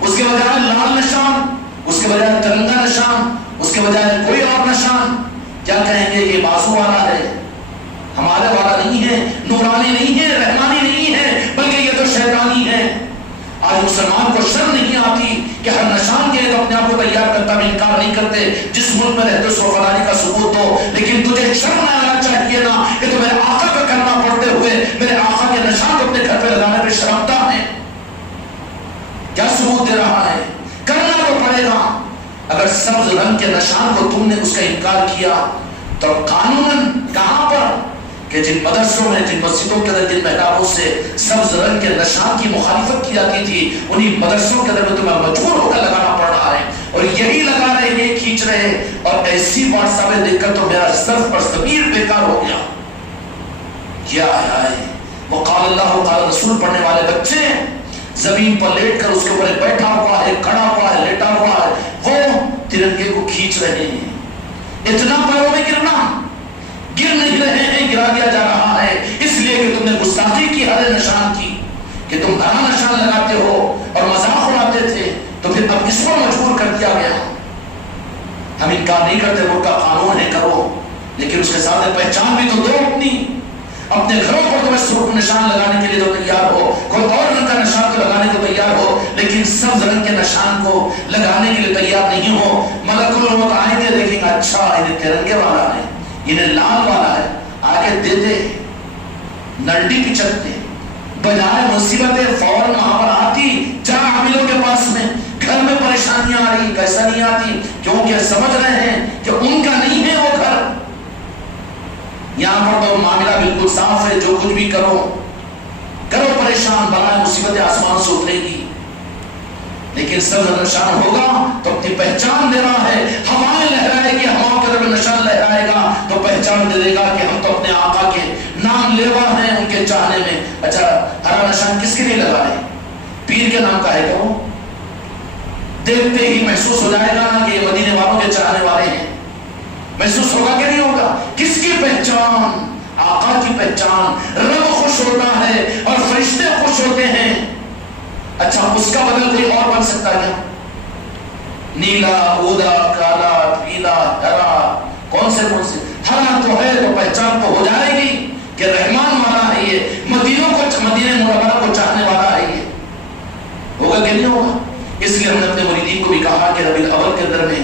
اس کے بجائے لال نشان, اس کے بجائے ترنگا نشان, اس کے بجائے کوئی اور نشان, کیا کہیں گے یہ بازو والا ہے, ہمارے والا نہیں ہے, نورانی نہیں ہے, رحمانی نہیں ہے, بلکہ یہ تو شیطانی ہے. آج مسلمان کو شرم نہیں آتی کہ ہر نشان کے اپنے آپ کو تیار کرتا بھی انکار نہیں کرتے. جس ملک میں رہتے اس کو فلانی کا ثبوت دو, لیکن تجھے شرم نہ آنا چاہیے نا کہ تو میرے آقا پہ کرنا پڑتے ہوئے میرے آقا کے نشان کو اپنے گھر پہ لگانے پہ شرمتا ہے. کیا ثبوت دے رہا ہے؟ کرنا تو پڑے گا. اگر سبز رنگ کے نشان کو تم نے اس کا انکار کیا تو قانون کہاں پر کہ جن مدرسوں میں, جن مسجدوں کے اندر, جن محرابوں سے سبز رنگ کے نشان کی مخالفت کی جاتی تھی, انہی مدرسوں کے اندر میں تمہیں مجبور ہو کر لگانا پڑ رہا ہے. اور یہی لگا رہے, یہ کھینچ رہے, اور ایسی واٹسایپیں دیکھ کر تو میرا صرف پر ضمیر بیکار ہو گیا. کیا ہے وہ قال اللہ قال رسول پڑھنے والے بچے زمین پر لیٹ کر اس کے اوپر بیٹھا ہوا ہے, کھڑا ہوا ہے, لیٹا ہوا ہے, وہ ترنگے کو کھینچ رہے ہیں. اتنا پیروں میں گرنا, گر نہیں رہے ہیں, گرا دیا جا رہا ہے اس لیے کہ تم نے گستاخی کی ہرے نشان کی, کہ تم ہرا نشان لگاتے ہو اور مذاق اڑاتے تھے, تو پھر اب اس پر مجبور کر دیا گیا. ہم انکار نہیں کرتے، ملک کا قانون ہے کرو، لیکن اس کے ساتھ پہچان بھی تو دو اپنے گھروں پر تمہیں سرخ نشان لگانے کے لیے تو تیار ہو، کوئی اور رنگ کا نشان کو لگانے کو تیار ہو، لیکن سبز رنگ کے نشان کو لگانے کے لیے تیار نہیں ہو۔ ملک الموت آئیں گے، دیکھیں گے اچھا انہیں ترنگے والا ہے، انہیں لال والا ہے، آگے دیتے نلڈی پچکتے، بجائے مصیبتیں فوراً وہاں پر آتی جہاں عاملوں کے پاس میں گھر میں پریشانیاں آ رہی، کیسا نہیں آتی؟ کیونکہ سمجھ رہے ہیں کہ ان کا نہیں ہے وہ گھر۔ یہاں پر تو معاملہ بالکل صاف ہے، جو کچھ بھی کرو کرو پریشان، بلائے مصیبتیں آسمان سے اترے گی، لیکن سبز نشان ہوگا تو اپنی پہچان دے رہا ہے۔ ہوائیں لہرائے گی، ہواؤں کے رب نشان لہرائے گا تو پہچان دے دے گا کہ ہم تو اپنے آقا کے نام لیوا ہیں، ان کے چاہنے میں۔ اچھا ہرا نشان کس کے لیے لگا ہے؟ پیر کے نام کا ہے کیا؟ وہ دیکھتے ہی محسوس ہو جائے گا نا کہ یہ مدینے والوں کے چاہنے والے ہیں، محسوس ہوگا کہ نہیں ہوگا؟ کس کی پہچان؟ آقا کی پہچان۔ رب خوش ہوتا ہے اور فرشتے خوش ہوتے ہیں۔ اچھا اس کا بدل کوئی اور بن سکتا کیا؟ نیلا، اودا، کالا، پیلا، ہرا، کون سے؟ ہرا تو ہے تو پہچان تو ہو جائے گی کہ رحمان والا ہے یہ، مدینے منورہ کو چاہنے والا ہے یہ۔ ہوگا کہ نہیں ہوگا؟ اس لیے ہم نے اپنے مریدین کو بھی کہا کہ ربیع الاول کے اندر میں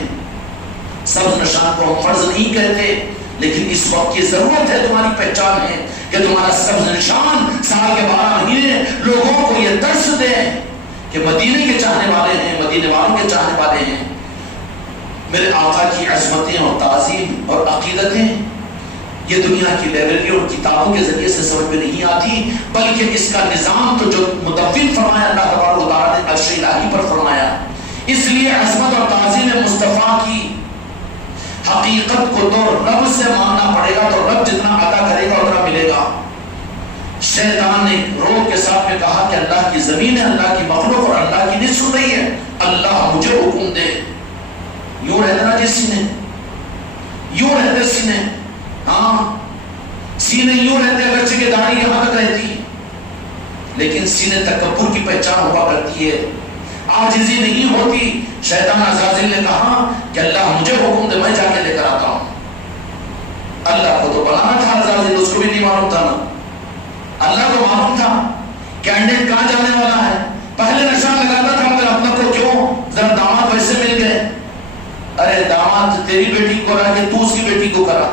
سبز نشان کو ہم فرض نہیں کہتے، لیکن اس وقت کی ضرورت ہے، تمہاری پہچان ہے کہ تمہارا سبز نشان سال کے 12 مہینے لوگوں کو یہ درس دے کہ مدینے کے چاہنے والے ہیں، مدینے والوں کے چاہنے والے ہیں۔ میرے آقا کی عظمتیں اور تعظیم اور عقیدتیں یہ دنیا کی لائبریری اور کتابوں کے ذریعے سے سمجھ میں نہیں آتی، بلکہ اس کا نظام تو جو مدون فرمایا اللہ تبارک و تعالیٰ نے عرش الہی پر فرمایا۔ اس لیے عظمت اور تعظیم مصطفیٰ کی حقیقت کو تو رب سے ماننا پڑے گا، تو رب جتنا عطا کرے گا اتنا ملے گا۔ شیطان نے روب کے ساتھ میں کہا کہ اللہ کی زمین ہے، اللہ کی مخلوق اور اللہ کی نہیں سن رہی ہے، اللہ مجھے حکم دے۔ یوں رہتے نا جس سینے، یوں رہتے سینے، ہاں سینے یوں رہتے، اگرچہ کہ داڑھی یہاں تک رہتی، لیکن سینے تکبر کی پہچان ہوا کرتی ہے، عاجزی نہیں ہوتی۔ شیطان عزازیل نے کہا کہ اللہ مجھے حکم دے، میں جا کے لے کر آتا ہوں۔ اللہ کو تو بنانا تھا عزازیل، اس کو بھی نہیں معلوم تھا نا، اللہ کو معلوم تھا کینڈیڈیٹ کہاں جانے والا ہے۔ پہلے نشان لگاتا تھا مگر اپنا کو کیوں، ذرا داماد ویسے مل گئے، ارے داماد تیری بیٹی کو کرا کہ تو اس کی بیٹی کو کرا،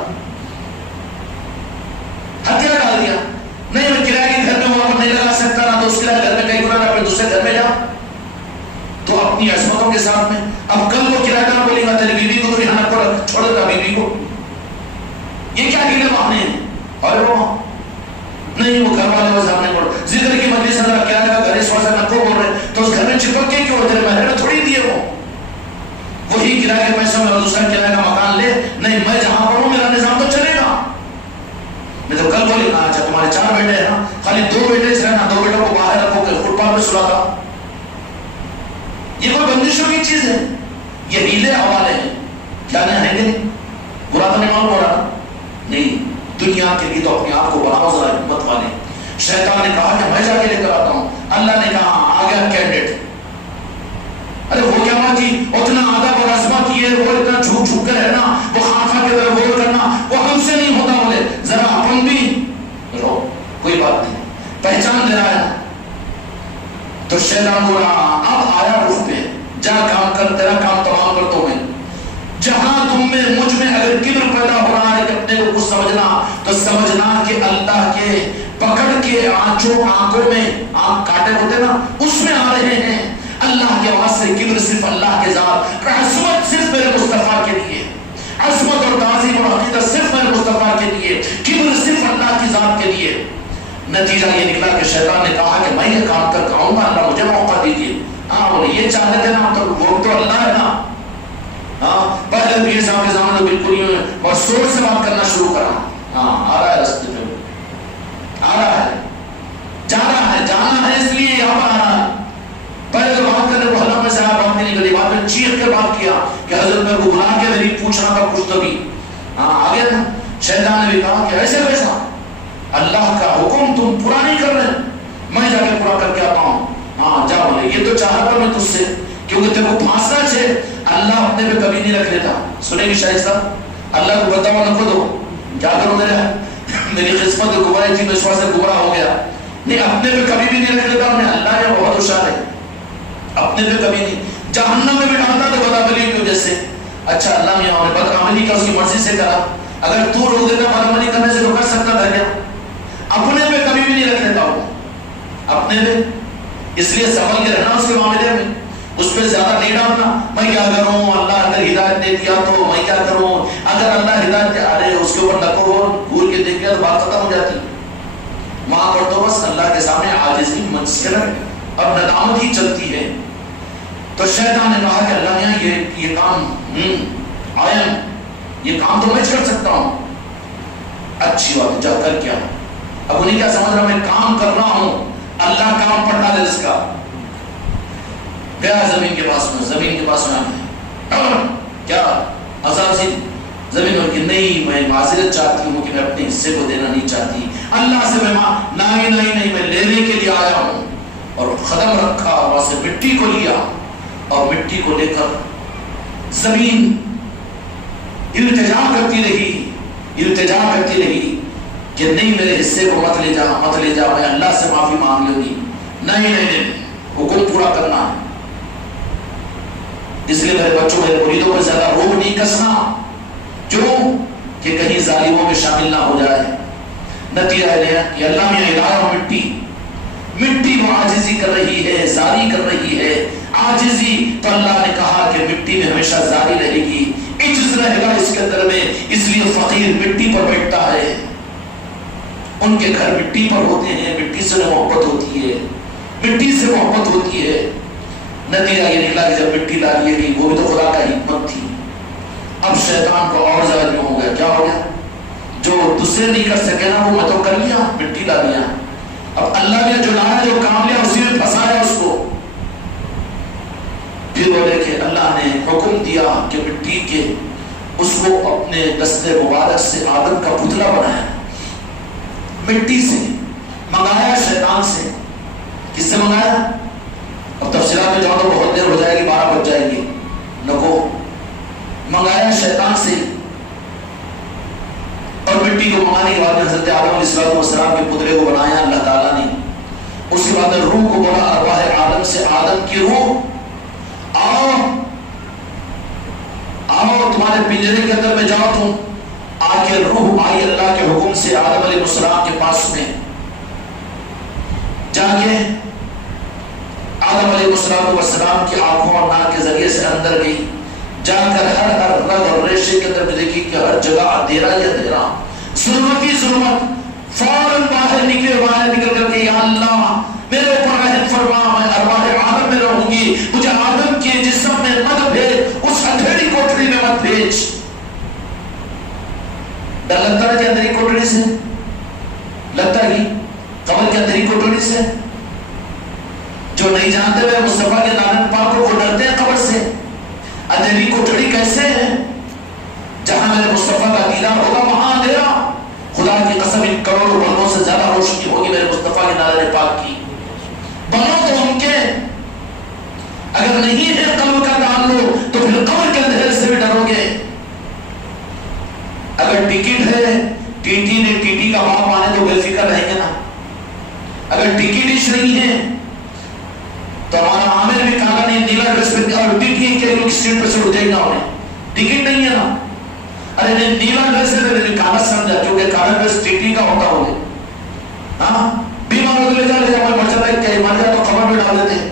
ہتھیار ڈال دیا۔ نہیں میں کرایہ کے گھر میں وہاں پر نہیں لگا سکتا نا، تو اس کرایہ گھر میں کہیں گنا اپنے دوسرے گھر میں جا، تو اپنی عظمتوں کے ساتھ میں اب کل کو کرایہ دار بولے گا تیری بیوی کو تو یہاں پر چھوڑ دیتا بیوی کو، یہ کیا ہیلے بہانے ہیں؟ اور وہ نہیں وہ گھر والے وہ سامنے بول ذکر کی مجلس اندر کیا ہے گھر اس واسطے نہ کو بول رہے تو اس گھر میں چپک کے کیوں تیرے محل میں تھوڑی دیے وہ وہی کرایہ کے پیسوں میں دوسرا کرایہ کا مکان لے، نہیں میں جہاں پر ہوں میرا نظام تو چلے گا۔ میں تو کل بولی نا اچھا تمہارے 4 بیٹے ہیں نا، خالی 2 بیٹے سے رہنا، 2 بیٹوں کو باہر رکھو کہ فٹ پاتھ پہ سلا تھا، یہ کوئی بندشوں کی چیز ہے، یہ ہیلے حوالے ہیں، کیا نہیں ہے گے برا تو نہیں معلوم ہو رہا نہیں، دنیا کے لیے تو اپنے آپ کو بناؤ ذرا ہمت والے۔ شیطان نے کہا کہ میں جا کے لے کر آتا ہوں، اللہ نے کہا آ گیا کینڈیڈیٹ، ارے وہ کیا بات کی اتنا ادب اور عظمت کی ہے، وہ اتنا جھوک جھوک کر رہنا، وہ خامخواہ کی طرح غور کرنا، وہ ہم سے نہیں ہوتا، بولے ذرا اپن بھی رو، کوئی بات نہیں پہچان دے رہا ہے۔ تو شیطان بولا اب آیا رخ پہ، جا کام کر، تیرا کام تمام کرتا ہوں میں، جہاں تم میں مجھ میں اگر کبر پیدا ہو رہا ہے کہ اپنے کو کچھ سمجھنا، تو سمجھنا کہ اللہ کے پکڑ کے آنکھوں میں آنکھ کاٹے ہوتے نا اس میں آ رہے ہیں، اللہ کے واسطے کبر صرف اللہ کے ذات، عظمت صرف میرے مصطفیٰ کے لیے، عظمت اور تعظیم اور عقیدت صرف میرے مصطفیٰ کے لیے، کبر صرف اللہ کی ذات کے لیے۔ نتیجہ یہ نکلا کہ شیطان نے کہا کہ میں یہ کام کر آؤں گا، اللہ مجھے موقع دیجیے۔ ہاں بولے یہ چاہتے تھے نا، تو وہ تو اللہ ہے نا، ہاں پہلے پیر صاحب کے سامنے تو بالکل یوں اور زور سے بات کرنا شروع کرا، ہاں آ رہا ہے رستے میں، آ رہا ہے، جا رہا ہے، جانا ہے اس لیے یہاں پر آ رہا ہے۔ پہلے تو بات کرنے کو حلقہ میں سے بات نہیں نکلی، بعد میں چیخ کے بات کیا کہ حضرت میرے کو بلا کے میری پوچھنا تھا کچھ تو بھی، ہاں آ گیا تھا۔ شیطان نے بھی کہا کہ ایسے ویسا اللہ کا حکم تم پورا نہیں کر رہے، میں جا کے پورا کر کے آتا ہوں۔ ہاں جا بولے یہ تو چاہتا میں تجھ سے، کیونکہ تیرے کو پھانسنا چاہے، اللہ اپنے پہ کبھی نہیں رکھ لیتا. سنیں گے شاہد صاحب, اللہ کو بتاؤ نہ دو کیا کروں, میری قسمت گمراہ تھی, میں اس واسطے گمراہ ہو گیا. نہیں, اپنے پہ کبھی بھی نہیں رکھ لیتا انہیں. اللہ نے بہت ہوشیار ہے, اپنے پہ کبھی نہیں. جہنم میں بھی ڈالتا تو بدعملی کی وجہ سے. اچھا اللہ میاں نے بدعملی کا اس کی مرضی سے کرا, اگر تو روک دیتا بدعملی کرنے سے تو کر سکتا تھا کیا. اپنے پہ کبھی بھی نہیں رکھ لیتا ہوں, اپنے پہ. اس لیے سنبھل کے رہنا اس کے معاملے میں, اس پہ زیادہ نہیں ڈالنا. میں کیا کروں, اللہ اگر ہدایت دے دیا تو میں کیا کروں, اگر اللہ ہدایت دے, ارے اس کے اوپر نکو گور کے دیکھ لیا تو بات ختم ہو جاتی. وہاں پر تو بس اللہ کے سامنے عاجزی مسکرت اب ندامت ہی چلتی ہے. تو شیطان نے کہا کہ اللہ میاں یہ کام آیا, یہ کام تو میں کر سکتا ہوں. اچھی بات ہے, جب کر کیا. اب انہیں کیا سمجھ رہا, میں کام کر رہا ہوں, اللہ کام پڑھا لے اس کا. گیا زمین کے پاس میں, زمین کے پاس میں کیا عذاب سی زمین میں کہ نہیں, میں معذرت چاہتی ہوں کہ میں اپنے حصے کو دینا نہیں چاہتی. اللہ سے میں نہیں میں لینے کے لیے آیا ہوں. اور قدم رکھا, وہاں سے مٹی کو لیا, اور مٹی کو لے کر زمین التجا کرتی رہی کہ نہیں میرے حصے کو مت لے جا, میں اللہ سے معافی مانگ لوں گی. نہیں, حکم پورا کرنا ہے. اس لیے میرے بچوں, میرے مریدوں کو زیادہ روب نہیں کسنا, جو کہ کہیں ظالموں میں شامل نہ ہو جائے. نتیجہ ہے کہ اللہ میں الہ مٹی وہ عاجزی کر رہی ہے, زاری کر رہی ہے. عاجزی تو اللہ نے کہا کہ مٹی میں ہمیشہ زاری رہے گی, عجز رہے گا اس کے اندر میں. اس لیے فقیر مٹی پر بیٹھتا ہے, ان کے گھر مٹی پر ہوتے ہیں, مٹی سے محبت ہوتی ہے, مٹی سے محبت ہوتی ہے. نتیجہ یہ نکلا کہ جب مٹی لا لی گئی, وہ بھی تو خدا کا حکمت تھی. اب شیطان کو اور زیادہ کیوں ہو گیا, کیا ہو گیا, جو دوسرے نہیں کر سکے نا وہ میں تو کر لیا, مٹی لا لیا. اب اللہ نے جو لایا, جو کام لیا, اسی میں پھنسایا اس کو. پھر وہ دیکھے اللہ نے حکم دیا کہ مٹی کے اس کو اپنے دست مبارک سے آدم کا پتلا بنایا, مٹی سے منگایا, شیطان سے. کس سے منگایا, اب تفصیلات میں جاؤ تو بہت دیر ہو جائے گی, 12 بج جائے گی. نکو, منگایا شیطان سے. اور مٹی کو منگانے کے بعد حضرت آدم علیہ السلام کے پتلے کو بنایا اللہ تعالیٰ نے. اس کے بعد روح کو بولا ارواح آدم سے, آدم کی روح آؤ تمہارے پنجرے کے اندر میں جاؤ. تم آ کے روح آئی اللہ کے حکم سے آدم علیہ السلام کے پاس میں. جا کے آدم علیہ السلام کی آنکھوں اور ناک کے ذریعے سے اندر گئی. جا کر ہر رگ اور ریشے کے اندر دیکھی کہ ہر جگہ اندھیرا ہی اندھیرا, ظلمت ہی ظلمت. فوراً باہر نکل کر کے یا اللہ میرے اوپر رحم فرما, میں ارواح آدم میں رہوں گی, مجھے آدم کے جسم میں مت بھیج, اس اندھیری کوٹری میں مت بھیج. ڈر لگتا ہے کہ اندھیری کوٹری سے, لگتا ہے قبر کے اندھیری کوٹری سے. جو نہیں جانتے ہوئے مصطفیٰ کے نام پاک کو ڈرتے ہیں قبر سے. اندھیری کوٹری کیسے ہے, جہاں میرے مصطفیٰ کا دیدار ہوگا وہاں اندھیرا. خدا کی قسم ان کروڑوں بندوں سے زیادہ روشنی ہوگی میرے مصطفیٰ کے نام پاک کی. بنو تو ان کے, اگر نہیں ہے قبر کا تعلق تو پھر قبر کے اندھیرے سے بھی ڈرو گے. اگر ٹکٹ ہے, ٹی نے ٹی کا باپ آنے تو بے فکر رہیں گے نا. اگر ٹکٹ ہی نہیں ہے تو ہمارا عامر بھی کالا نہیں, نیلا ڈریس پہ, اور ٹی کے لوگ سیٹ پہ سے اٹھ جائے گا, انہیں ٹکٹ نہیں ہے نا. ارے نہیں, نیلا ڈریس پہ کالا سمجھا, کیونکہ کالا ڈریس ٹی کا ہوتا ہوگا. ہاں, بیمار ہو تو لے جا مر جاتا ہے, کیا مر جائے تو خبر میں ڈال دیتے ہیں,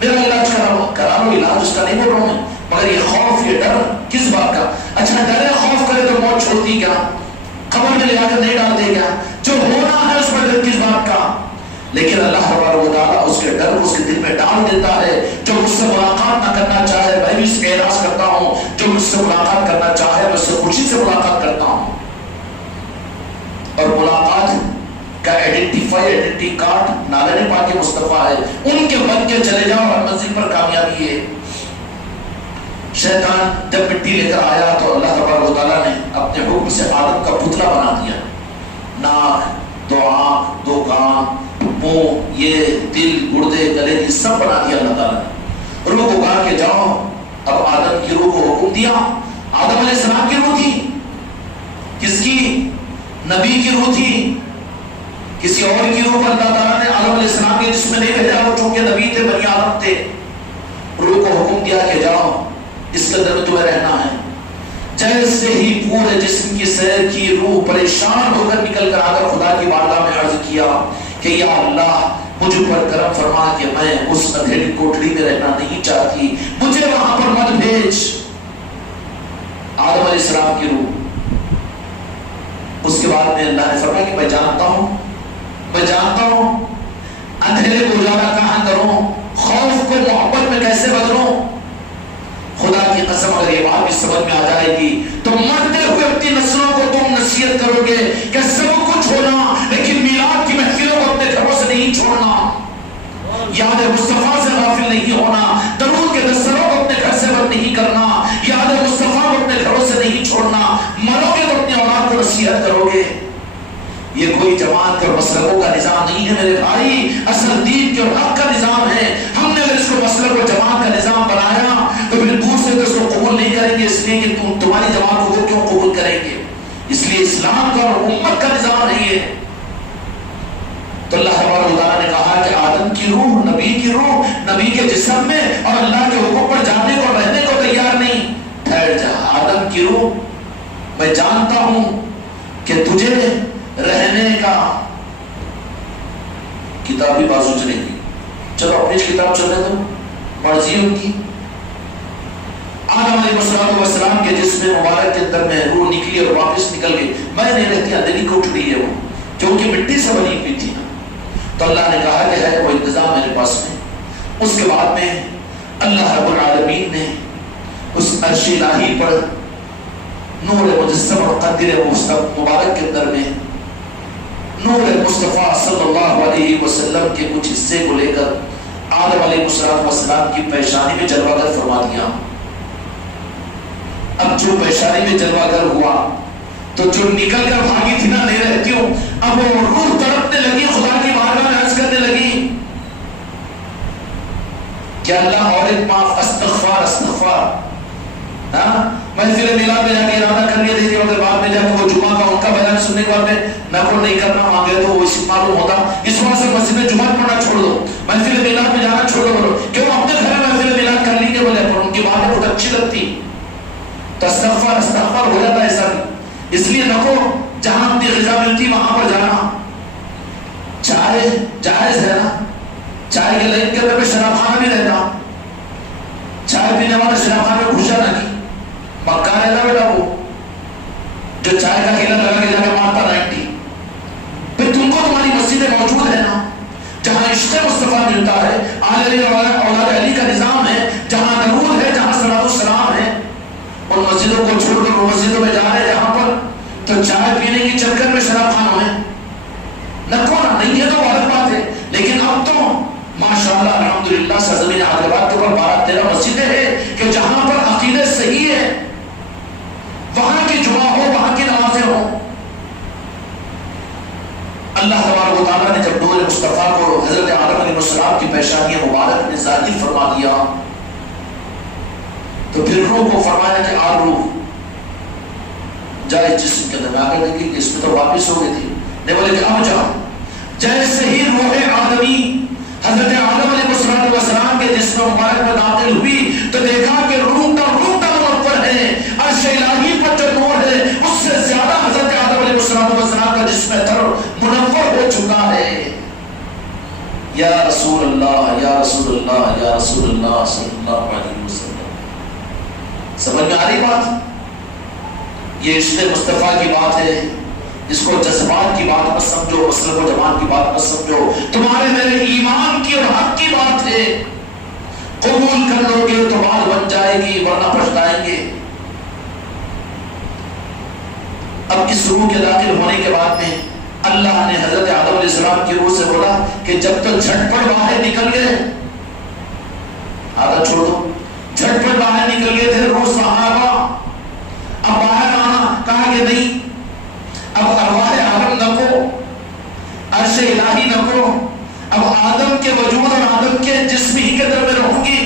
میرا علاج کرا لو. علاج اس کا نہیں بول رہا ہوں میں, مگر یہ خوف, یہ ڈر کس بات کا. اچھا ڈرے خوف کرے تو موت چھوڑتی کیا, خبر میں لے آ کر نہیں ڈال دے گا. جو ہونا ہے اس پر ڈر کس بات کا. لیکن اللہ تبارک و تعالیٰ اس کے ڈر کو اس کے دل میں ڈال دیتا ہے. جو مجھ سے ملاقات نہ کرنا چاہے میں بھی اس کا اعراض کرتا ہوں, جو مجھ سے ملاقات کرنا چاہے میں اس سے خوشی سے ملاقات کرتا ہوں. اور ملاقات کا آئیڈینٹی کارڈ نالے پاک مصطفیٰ ہے, ان کے بن کے چلے جاؤ اور منزل پر کامیابی ہے. شیطان جب مٹی لے کر آیا تو اللہ تبارک و تعالیٰ نے اپنے حکم سے آدم کا پتلا بنا دیا. ناک, 2 آنکھ, 2 کان, منہ, یہ دل, گردے, گلے, یہ سب بنا دیا اللہ تعالیٰ نے. روح کو کہا کہ جاؤ اب آدم کی روح کو حکم دیا، آدم علیہ السلام کی روح تھی، کس کی؟ نبی کی روح تھی، کسی اور کی روح اللہ تعالیٰ نے آدم علیہ السلام کے جسم میں نہیں بھیجا، وہ چونکہ نبی تھے، بنی آدم تھے، روح کو حکم دیا کہ جاؤ اس کے اندر میں تمہیں رہنا ہے۔ جیسے ہی پورے جسم کی سیر کی، روح پریشان ہو کر نکل کر آ کر خدا کی بارگاہ میں عرض کیا کہ یا اللہ مجھ پر کرم فرما کہ میں اس اندھیری کوٹڑی میں رہنا نہیں چاہتی، مجھے وہاں پر مت بھیج۔ آدم علیہ السلام کی روح، اس کے بعد میں اللہ نے فرمایا کہ میں جانتا ہوں اندھیرے کو اجالا کہاں کروں، خوف کو محبت میں کیسے بدلوں۔ خدا کی قسم اگر یہ بات بھی سمجھ میں آ جائے گی تو مرتے ہوئے اپنی نسلوں کو تم نصیحت کرو گے کہ سب کچھ چھوڑنا لیکن میلاد کی محفلوں کو اپنے گھروں سے نہیں چھوڑنا، یاد مصطفیٰ سے غافل نہیں ہونا، درود کے دستروں کو اپنے گھر سے بند نہیں کرنا، یاد مصطفیٰ کو اپنے گھروں سے نہیں چھوڑنا۔ مرو گے تو اپنی اولاد کو نصیحت کرو گے۔ یہ کوئی جماعت اور مسلکوں کا نظام نہیں ہے میرے بھائی، اصل دین کے اور حق کا نظام ہے۔ ہم نے اگر اس کو مسلک اور جماعت کا نظام بنایا تو پھر دوسرے کو اس کو قبول نہیں کریں گے، اس لیے کہ تمہاری جماعت کو وہ کیوں قبول کریں گے؟ اس لیے اسلام کا اور امت کا نظام نہیں ہے۔ تو اللہ تبارک و تعالیٰ نے کہا کہ آدم کی روح، نبی کی روح نبی کے جسم میں، اور اللہ کے حکم پر جانے کو رہنے کو تیار نہیں۔ ٹھہر جا آدم کی روح، میں جانتا ہوں کہ تجھے رہنے کا کتابی بازو چلے گی، چلو اپنی کتاب چلنے دو، مرضی ان کی۔ آدم علیہ السلام کے جسم مبارک کے اندر میں روح نکلی اور واپس نکل گئی، میں نہیں رہتی، اندھیری کوٹڑی ہے وہ، کیونکہ مٹی سے بنی ہوئی تھی نا۔ تو اللہ نے کہا کہ ہے وہ انتظام میرے پاس میں۔ اس کے بعد میں اللہ رب العالمین نے اس عرش الہی پر نور مجسم اور قدر مبارک کے اندر میں نور مصطفیٰ صلی اللہ علیہ وسلم کے کچھ حصے کو لے کر آدم علیہ السلام کی پیشانی میں جلوہ گر فرما دیا۔ اب جو پیشانی میں جلوہ گر ہوا تو جو نکل کر بھاگی تھی نا، نہیں رہتی ہوں، اب وہ روح تڑپنے لگی، خدا کی بارگاہ میں عرض کرنے لگی کہ اللہ اور ایک معاف، استغفار۔ محفل میلاد میں جا کے ارادہ کر لیا تھا، اگر بعد میں جا کے وہ جمعہ کا ان کا بیان سننے کے بعد میں نقل نہیں کرنا مانگے تو وہ اسی معلوم ہوتا، اس وجہ سے مسجد میں جمعہ پڑھنا چھوڑ دو، محفل میلاد میں جانا چھوڑ دو، بولو کیوں اپنے گھر میں محفل میلاد کر لیں گے، بولے پر ان کی باتیں بہت اچھی لگتی، تو استغفار ہو جاتا ہے ایسا بھی۔ اس لیے نکو جہاں اپنی غذا ملتی وہاں پر جانا۔ چائے جائز ہے نا، چائے کے لائن کے اندر میں شراب خانہ بھی رہتا، چائے پینے والا شراب خانہ میں گھسا نہیں، پکا رہتا بیٹا وہ جو چائے کا کھیلا لگا کے جا کے مارتا 90۔ پھر تم کو تمہاری مسجدیں موجود ہے نا، جہاں عشق مصطفیٰ ملتا ہے، اولاد علی کا نظام ہے، جہاں درود ہے، جہاں صلاۃ السلام ہے، ان مسجدوں کو چھوڑ کر وہ مسجدوں میں جا رہے جہاں پر تو چائے پینے کی چکر میں شراب خانوں ہے۔ نکو نا، نہیں ہے تو وہ الگ بات ہے، لیکن اب تو ماشاءاللہ الحمدللہ سرزمین حیدرآباد کے اوپر 12-13 مسجدیں ہیں کہ جہاں پر عقیدے صحیح ہے، وہاں کی جمعہ ہو، وہاں کی نمازیں ہوں۔ اللہ تبارک و تعالیٰ نے جب نور مصطفیٰ کو حضرت آدم علیہ السلام کی پیشانی مبارک میں ظاہر فرما دیا تو پھر روح کو فرمایا کہ آ روح جائے جسم کے اندر، آ کر دیکھیں کہ اس میں تو واپس ہو گئی تھی، نہیں بولے کہ اب جاؤ۔ جیسے ہی روح آدمی حضرت آدم علیہ السلام کے جسم مبارک میں داخل ہوئی تو دیکھا کہ روح کا منور ہے، عرش الہی پر جو نور ہے اس سے زیادہ حضرت آدم علیہ السلام کا جسم تر منور ہو چکا ہے۔ یا رسول اللہ یا رسول اللہ یا رسول اللہ صلی اللہ علیہ وسلم۔ سمجھ میں آ رہی بات؟ یہ عشق مصطفیٰ کی بات ہے، اس کو جذبات کی بات مت سمجھو، مسلک و جماعت کی بات مت سمجھو، تمہارے میرے ایمان کی اور حق کی بات ہے۔ قبول کر لو گے تو بات بن جائے گی، ورنہ پچھتائیں گے۔ اب اس روح کے داخل ہونے کے بعد میں اللہ نے حضرت آدم علیہ السلام کی روح سے بولا کہ جب تک جھٹپٹ باہر نکل گئے، آدھا چھوڑ دو، جھٹپٹ باہر نکل گئے تھے روح صحابہ، اب باہر آنا کہا کہ نہیں، اب ارواح آدم نہ کو، عرش الہی نہ کو، اب آدم کے وجود اور آدم کے جسم ہی کے در میں رہوں گی۔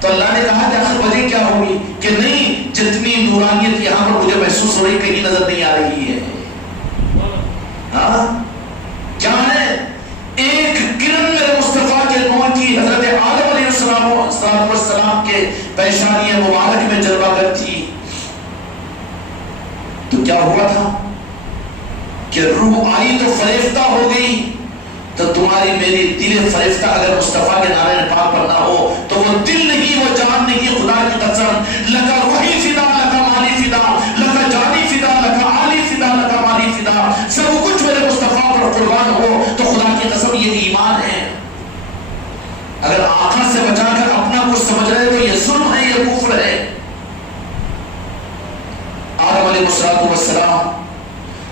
تو تو اللہ نے کہا کہ آخر وجہ کیا ہوگی کہ نہیں جتنی نورانیت یہاں پر مجھے محسوس ہو رہی کہیں نظر نہیں آ رہی ہے. ہاں کیا ہے؟ ایک کرن میرے مصطفیٰ کے نور کی حضرت آدم علیہ السلام کے پیشانی مبارک میں جلوہ گر تھی. تو کیا ہوا تھا کہ روح آئی تو فریفتہ ہو گئی. تو تمہاری میری دل فریفتہ اگر مصطفیٰ کے نعرہ پاک پر نہ ہو تو وہ دل نہیں، وہ جان نہیں. خدا کی قسم، لکا روحی فدا لکا مالی فدا، لکا جانی فدا لکا عالی فدا لکا مالی فدا، سب کچھ میرے مصطفیٰ پر قربان ہو. تو خدا کی قسم یہ ایمان ہے. اگر آنکھوں سے بچا کر اپنا کچھ سمجھ رہے تو یہ ظلم ہے، یہ کفر ہے. آدم علیہ السلام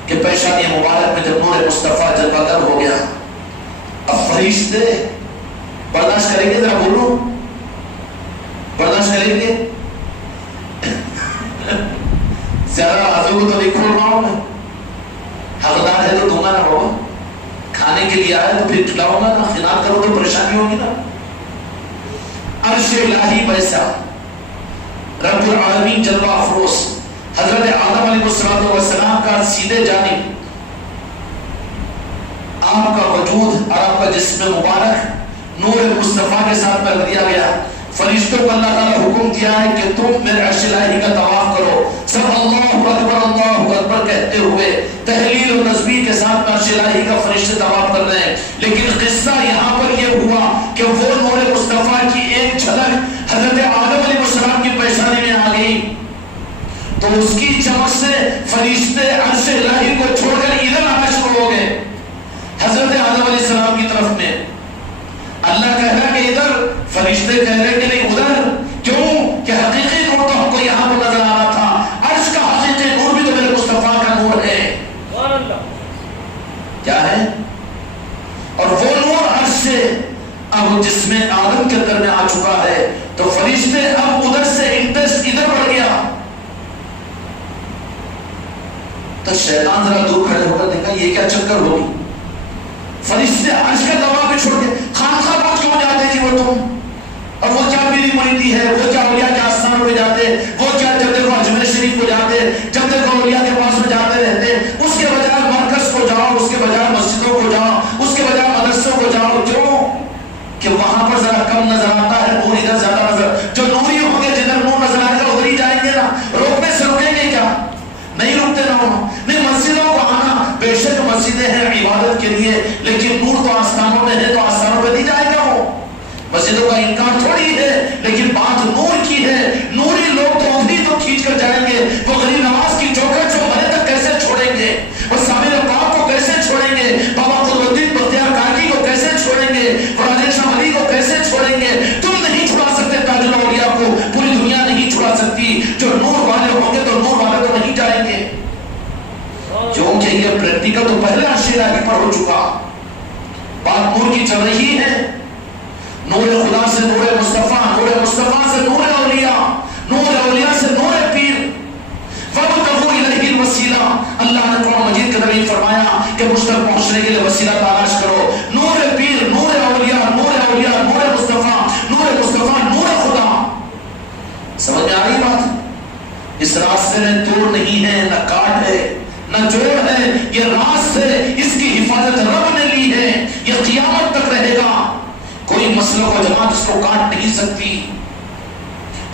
کے پیشانی مبارک میں جب نور مصطفیٰ جلوہ گر ہو گیا، اب فرشتے برداشت کریں گے؟ ذرا بولو، برداشت کریں گے؟ زیادہ آزو کو تو نہیں کھول رہا ہوں میں، حقدار ہے تو دوں گا نا بابا. کھانے کے لیے آئے تو پھر کھلاؤں گا نا، خیانت کرو تو پریشانی ہوگی نا. عرش الہی پیسہ رب العالمین جلوہ افروز حضرت آدم علیہ السلام کا سیدھے جانب آپ کا وجود اور آپ کا جسم مبارک نور مصطفیٰ کے ساتھ پیدا دیا گیا. فرشتوں کو اللہ تعالیٰ حکم دیا ہے کہ تم میرے عرش الہی کا طواف کرو. سب اللہ اکبر کہتے ہوئے تحلیل و تسبیح کے ساتھ عرش الہی کا فرشتے طواف کر رہے ہیں. لیکن قصہ یہاں پر یہ ہوا کہ وہ نور مصطفیٰ کی ایک جھلک حضرت آدم علیہ السلام کی پیشانی میں آ گئی تو اس کی چمک سے فرشتے عرش الہی کو چھوڑ کر ادھر آنا شروع ہو گئے حضرت آدم علیہ السلام کی طرف میں. اللہ کہہ رہا کہ ادھر، فرشتے کہہ رہے کہ نہیں ادھر. کیوں کہ حقیقی نور تو ہم کو یہاں پر نظر آ رہا تھا. عرش کا حقیقی نور بھی تو میرے مصطفیٰ کا نور ہے. کیا ہے؟ اور وہ نور عرش سے اب جس میں آدم کے اندر میں آ چکا ہے تو فرشتے اب ادھر سے انٹرسٹ ادھر بڑھ گیا. تو شیطان ذرا دور کھڑے ہو کر دیکھا یہ کیا چکر ہوگی. فرشتے عرش کا دبا پہ چھوڑ کے خانقاہ پہنچ کیوں جاتے جی وہ تم؟ اور وہ کیا پیری مریدی ہے، وہ کیا اولیاء کے آستانوں پہ جاتے، وہ کیا جب دیکھو اجمیر شریف کو جاتے، جب دیکھو اولیاء کے پاس میں جاتے رہتے. اس کے بجائے مرکز کو جاؤ، اس کے بجائے مسجدوں کو جاؤ، اس کے بجائے مدرسوں کو جاؤ. کیوں کہ وہاں پر ذرا کم نظر آتا ہے نور، ادھر زیادہ نظر. جو نوری ہوں گے جدھر نور نظر آئے گا ادھر ہی جائیں گے نا. روکنے سے رکیں گے کیا؟ نہیں رکتے نہ ہو. نہیں مسجدوں کو آنا، بے شک مسجدیں ہیں عبادت کے لیے، لیکن نور تو آستانوں میں ہے تو آستانوں پہ نہیں جائے گا. وہ مسجدوں کا انکار تھوڑی ہے، لیکن بات نور کی ہے. نوری لوگ تو ادھر تو کھینچ کر جائیں گے. وہ غریب نواز کی چوکھٹ جو مرے تک کیسے چھوڑیں گے؟ وہ سامر پاک کو کیسے چھوڑیں گے؟ بابا قطب الدین بختیار کاکی کو کیسے چھوڑیں گے؟ راجیش شاہ علی کو کیسے چھوڑیں گے؟ تم نہیں چھڑا سکتے تاج الاولیاء کو، پوری دنیا نہیں چھڑا سکتی. جو نور والے ہوں گے تو نور والے تو نہیں جائیں گے، کیونکہ یہ پریکٹیکل تو پہلے عرش الہی پر ہو چکا. بات نور کی چل رہی ہے. نور خدا سے نور مصطفیٰ، نور مصطفیٰ سے نور اولیاء، نور اولیاء سے نور پیر. فَابْتَغُوا إِلَيْهِ الْوَسِيلَةَ. اللہ نے قرآن مجید کے اندر فرمایا کہ مجھ تک پہنچنے کے لیے وسیلہ تلاش کرو. نور پیر، نور اولیاء، نور اولیاء، نور مصطفیٰ، نور مصطفیٰ، نور خدا. سمجھ میں آ رہی بات؟ اس راستے میں توڑ نہیں ہے، نہ کاٹ ہے، نہ جوڑ ہے. یہ راست ہے، اس کی حفاظت رب نے لی ہے. یہ قیامت تک رہے گا. کوئی مسلک و جماعت اس کو کاٹ نہیں سکتی.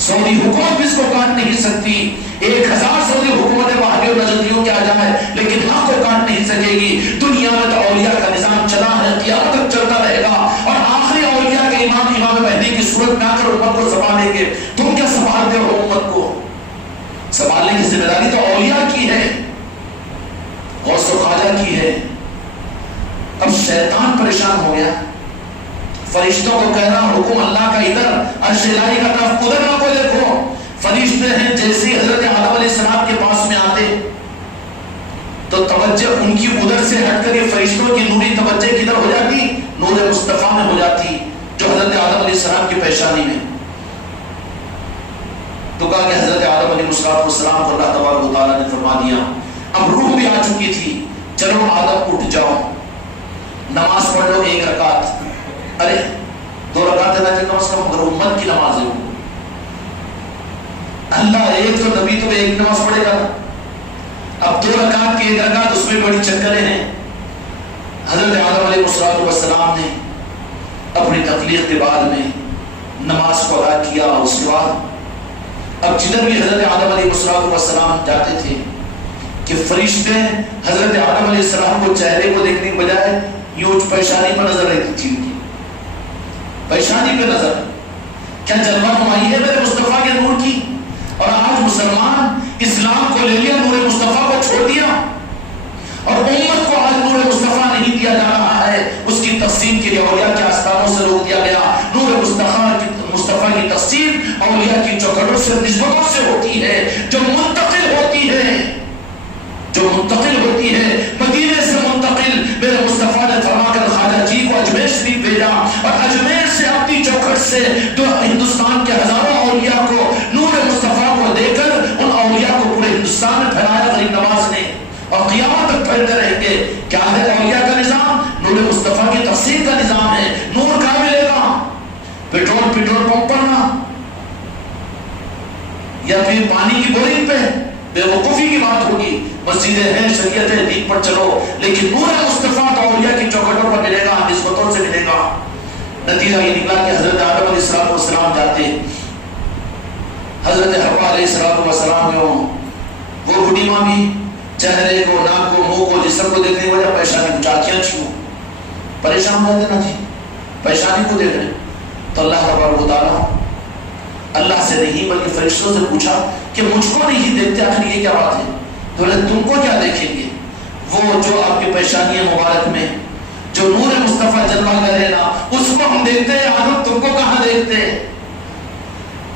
سعودی حکومت بھی اس کو کاٹ نہیں سکتی. 1000 سعودی حکومتیں وہابی اور نجدیوں کے آ جائے لیکن حق کو کاٹ نہیں سکے گی. دنیا میں تو اولیاء کا نظام چلا ہے، قیامت تک چلتا رہے گا. اور آخری اولیاء کے امام مہدی کی صورت میں آ کر امت کو سنبھالیں گے. تم کیا سنبھالتے ہو امت کو؟ سنبھالنے کی ذمہ داری تو اولیاء کی ہے، غوث و خواجہ کی ہے. اب شیطان پریشان ہو گیا، فرشتوں کو کہہ رہا حکم اللہ کا ادھر، عرش الہی کا طرف ادھر نہ کوئی دیکھو. فرشتے ہیں جیسے حضرت آدم علیہ السلام کے پاس میں آتے تو توجہ ان کی ادھر سے ہٹ کر یہ فرشتوں کی نوری توجہ کدھر ہو جاتی؟ نور مصطفیٰ میں ہو جاتی جو حضرت آدم علیہ السلام کی پیشانی میں. تو کہا کہ حضرت آدم علیہ السلام کو اللہ تبارک و تعالیٰ نے فرما دیا اب روح بھی آ چکی تھی، چلو آدم اٹھ جاؤ، نماز پڑھ لو 1 رکعت. ارے 2 رکعت ہے نا کم از کم، مگر امت کی نماز ہے. اللہ ایک تو نبی تو ایک نماز پڑھے گا، اب 2 رکعت کی 1 رکعت اس میں بڑی چکریں ہیں۔ حضرت آدم علیہ السلام نے اپنی تخلیق کے بعد میں نماز کو ادا کیا، اس کے بعد اب جدھر بھی حضرت آدم علیہ السلام جاتے تھے کہ فرشتے حضرت آدم علیہ السلام کو چہرے کو دیکھنے کے بجائے یوں پیشانی پر نظر رہتی تھی، ان کی پیشانی پہ نظر، کیا جلوہ نمائی ہے میرے مصطفیٰ کے نور کی؟ اور آج مسلمان اسلام کو لے لیا، نور مصطفیٰ کو چھوڑ دیا، اور امت کو آج نور مصطفیٰ نہیں دیا جا رہا ہے، اس کی تقسیم کے لیے اولیاء کے آستانوں سے روک دیا گیا۔ نور مصطفیٰ کی تقسیم اولیاء کی چوکھٹوں سے، نسبتوں سے ہوتی ہے، جو منتقل ہوتی ہے، مدینے سے منتقل۔ میرے مصطفیٰ نے فرما کر خواجہ جی کو اجمیر شریف بھیجا، اور اجمیر سے اپنی چوکھٹ سے جو ہندوستان کے ہزاروں اولیاء کو نور مصطفیٰ کو دے کر ان اولیاء کو پورے ہندوستان میں پھیلایا غریب نواز نے، اور قیامت تک پھیلتے رہیں گے۔ کیا ہے اولیاء کا نظام؟ نور مصطفیٰ کی تقسیم کا نظام ہے۔ نور کہاں ملے گا؟ پیٹرول پمپ پر نہ، یا پھر پانی کی بورنگ پہ؟ بے وقوفی کی بات ہوگی۔ مسجدیں ہیں، شریعت ہے، دین پر چلو، لیکن نور مصطفیٰ تو اولیاء کی چوکھٹوں پر ملے گا، نسبتوں سے ملے گا۔ نتیجہ یہ نکلا کہ حضرت آدم علیہ السلام جاتے، حضرت حوا علیہ السلام میں وہ بڑھی ماں بھی چہرے کو، ناک کو، منہ کو، جسم کو دیکھنے کی وجہ پیشانی کو چاکیاں چھو پریشان ہو جاتے نا جی، پیشانی کو دیکھ رہے۔ تو اللہ تبارک و تعالیٰ اللہ سے نہیں بلکہ فرشتوں سے پوچھا کہ مجھ کو نہیں دیکھتے، آخر یہ کیا بات ہے؟ تو بولے تم کو کیا دیکھیں گے؟ وہ جو آپ کی پیشانی مبارک میں جو نور مصطفیٰ جلوہ کرے نا، اس کو ہم دیکھتے ہیں، آدم تم کو کہاں دیکھتے ہیں؟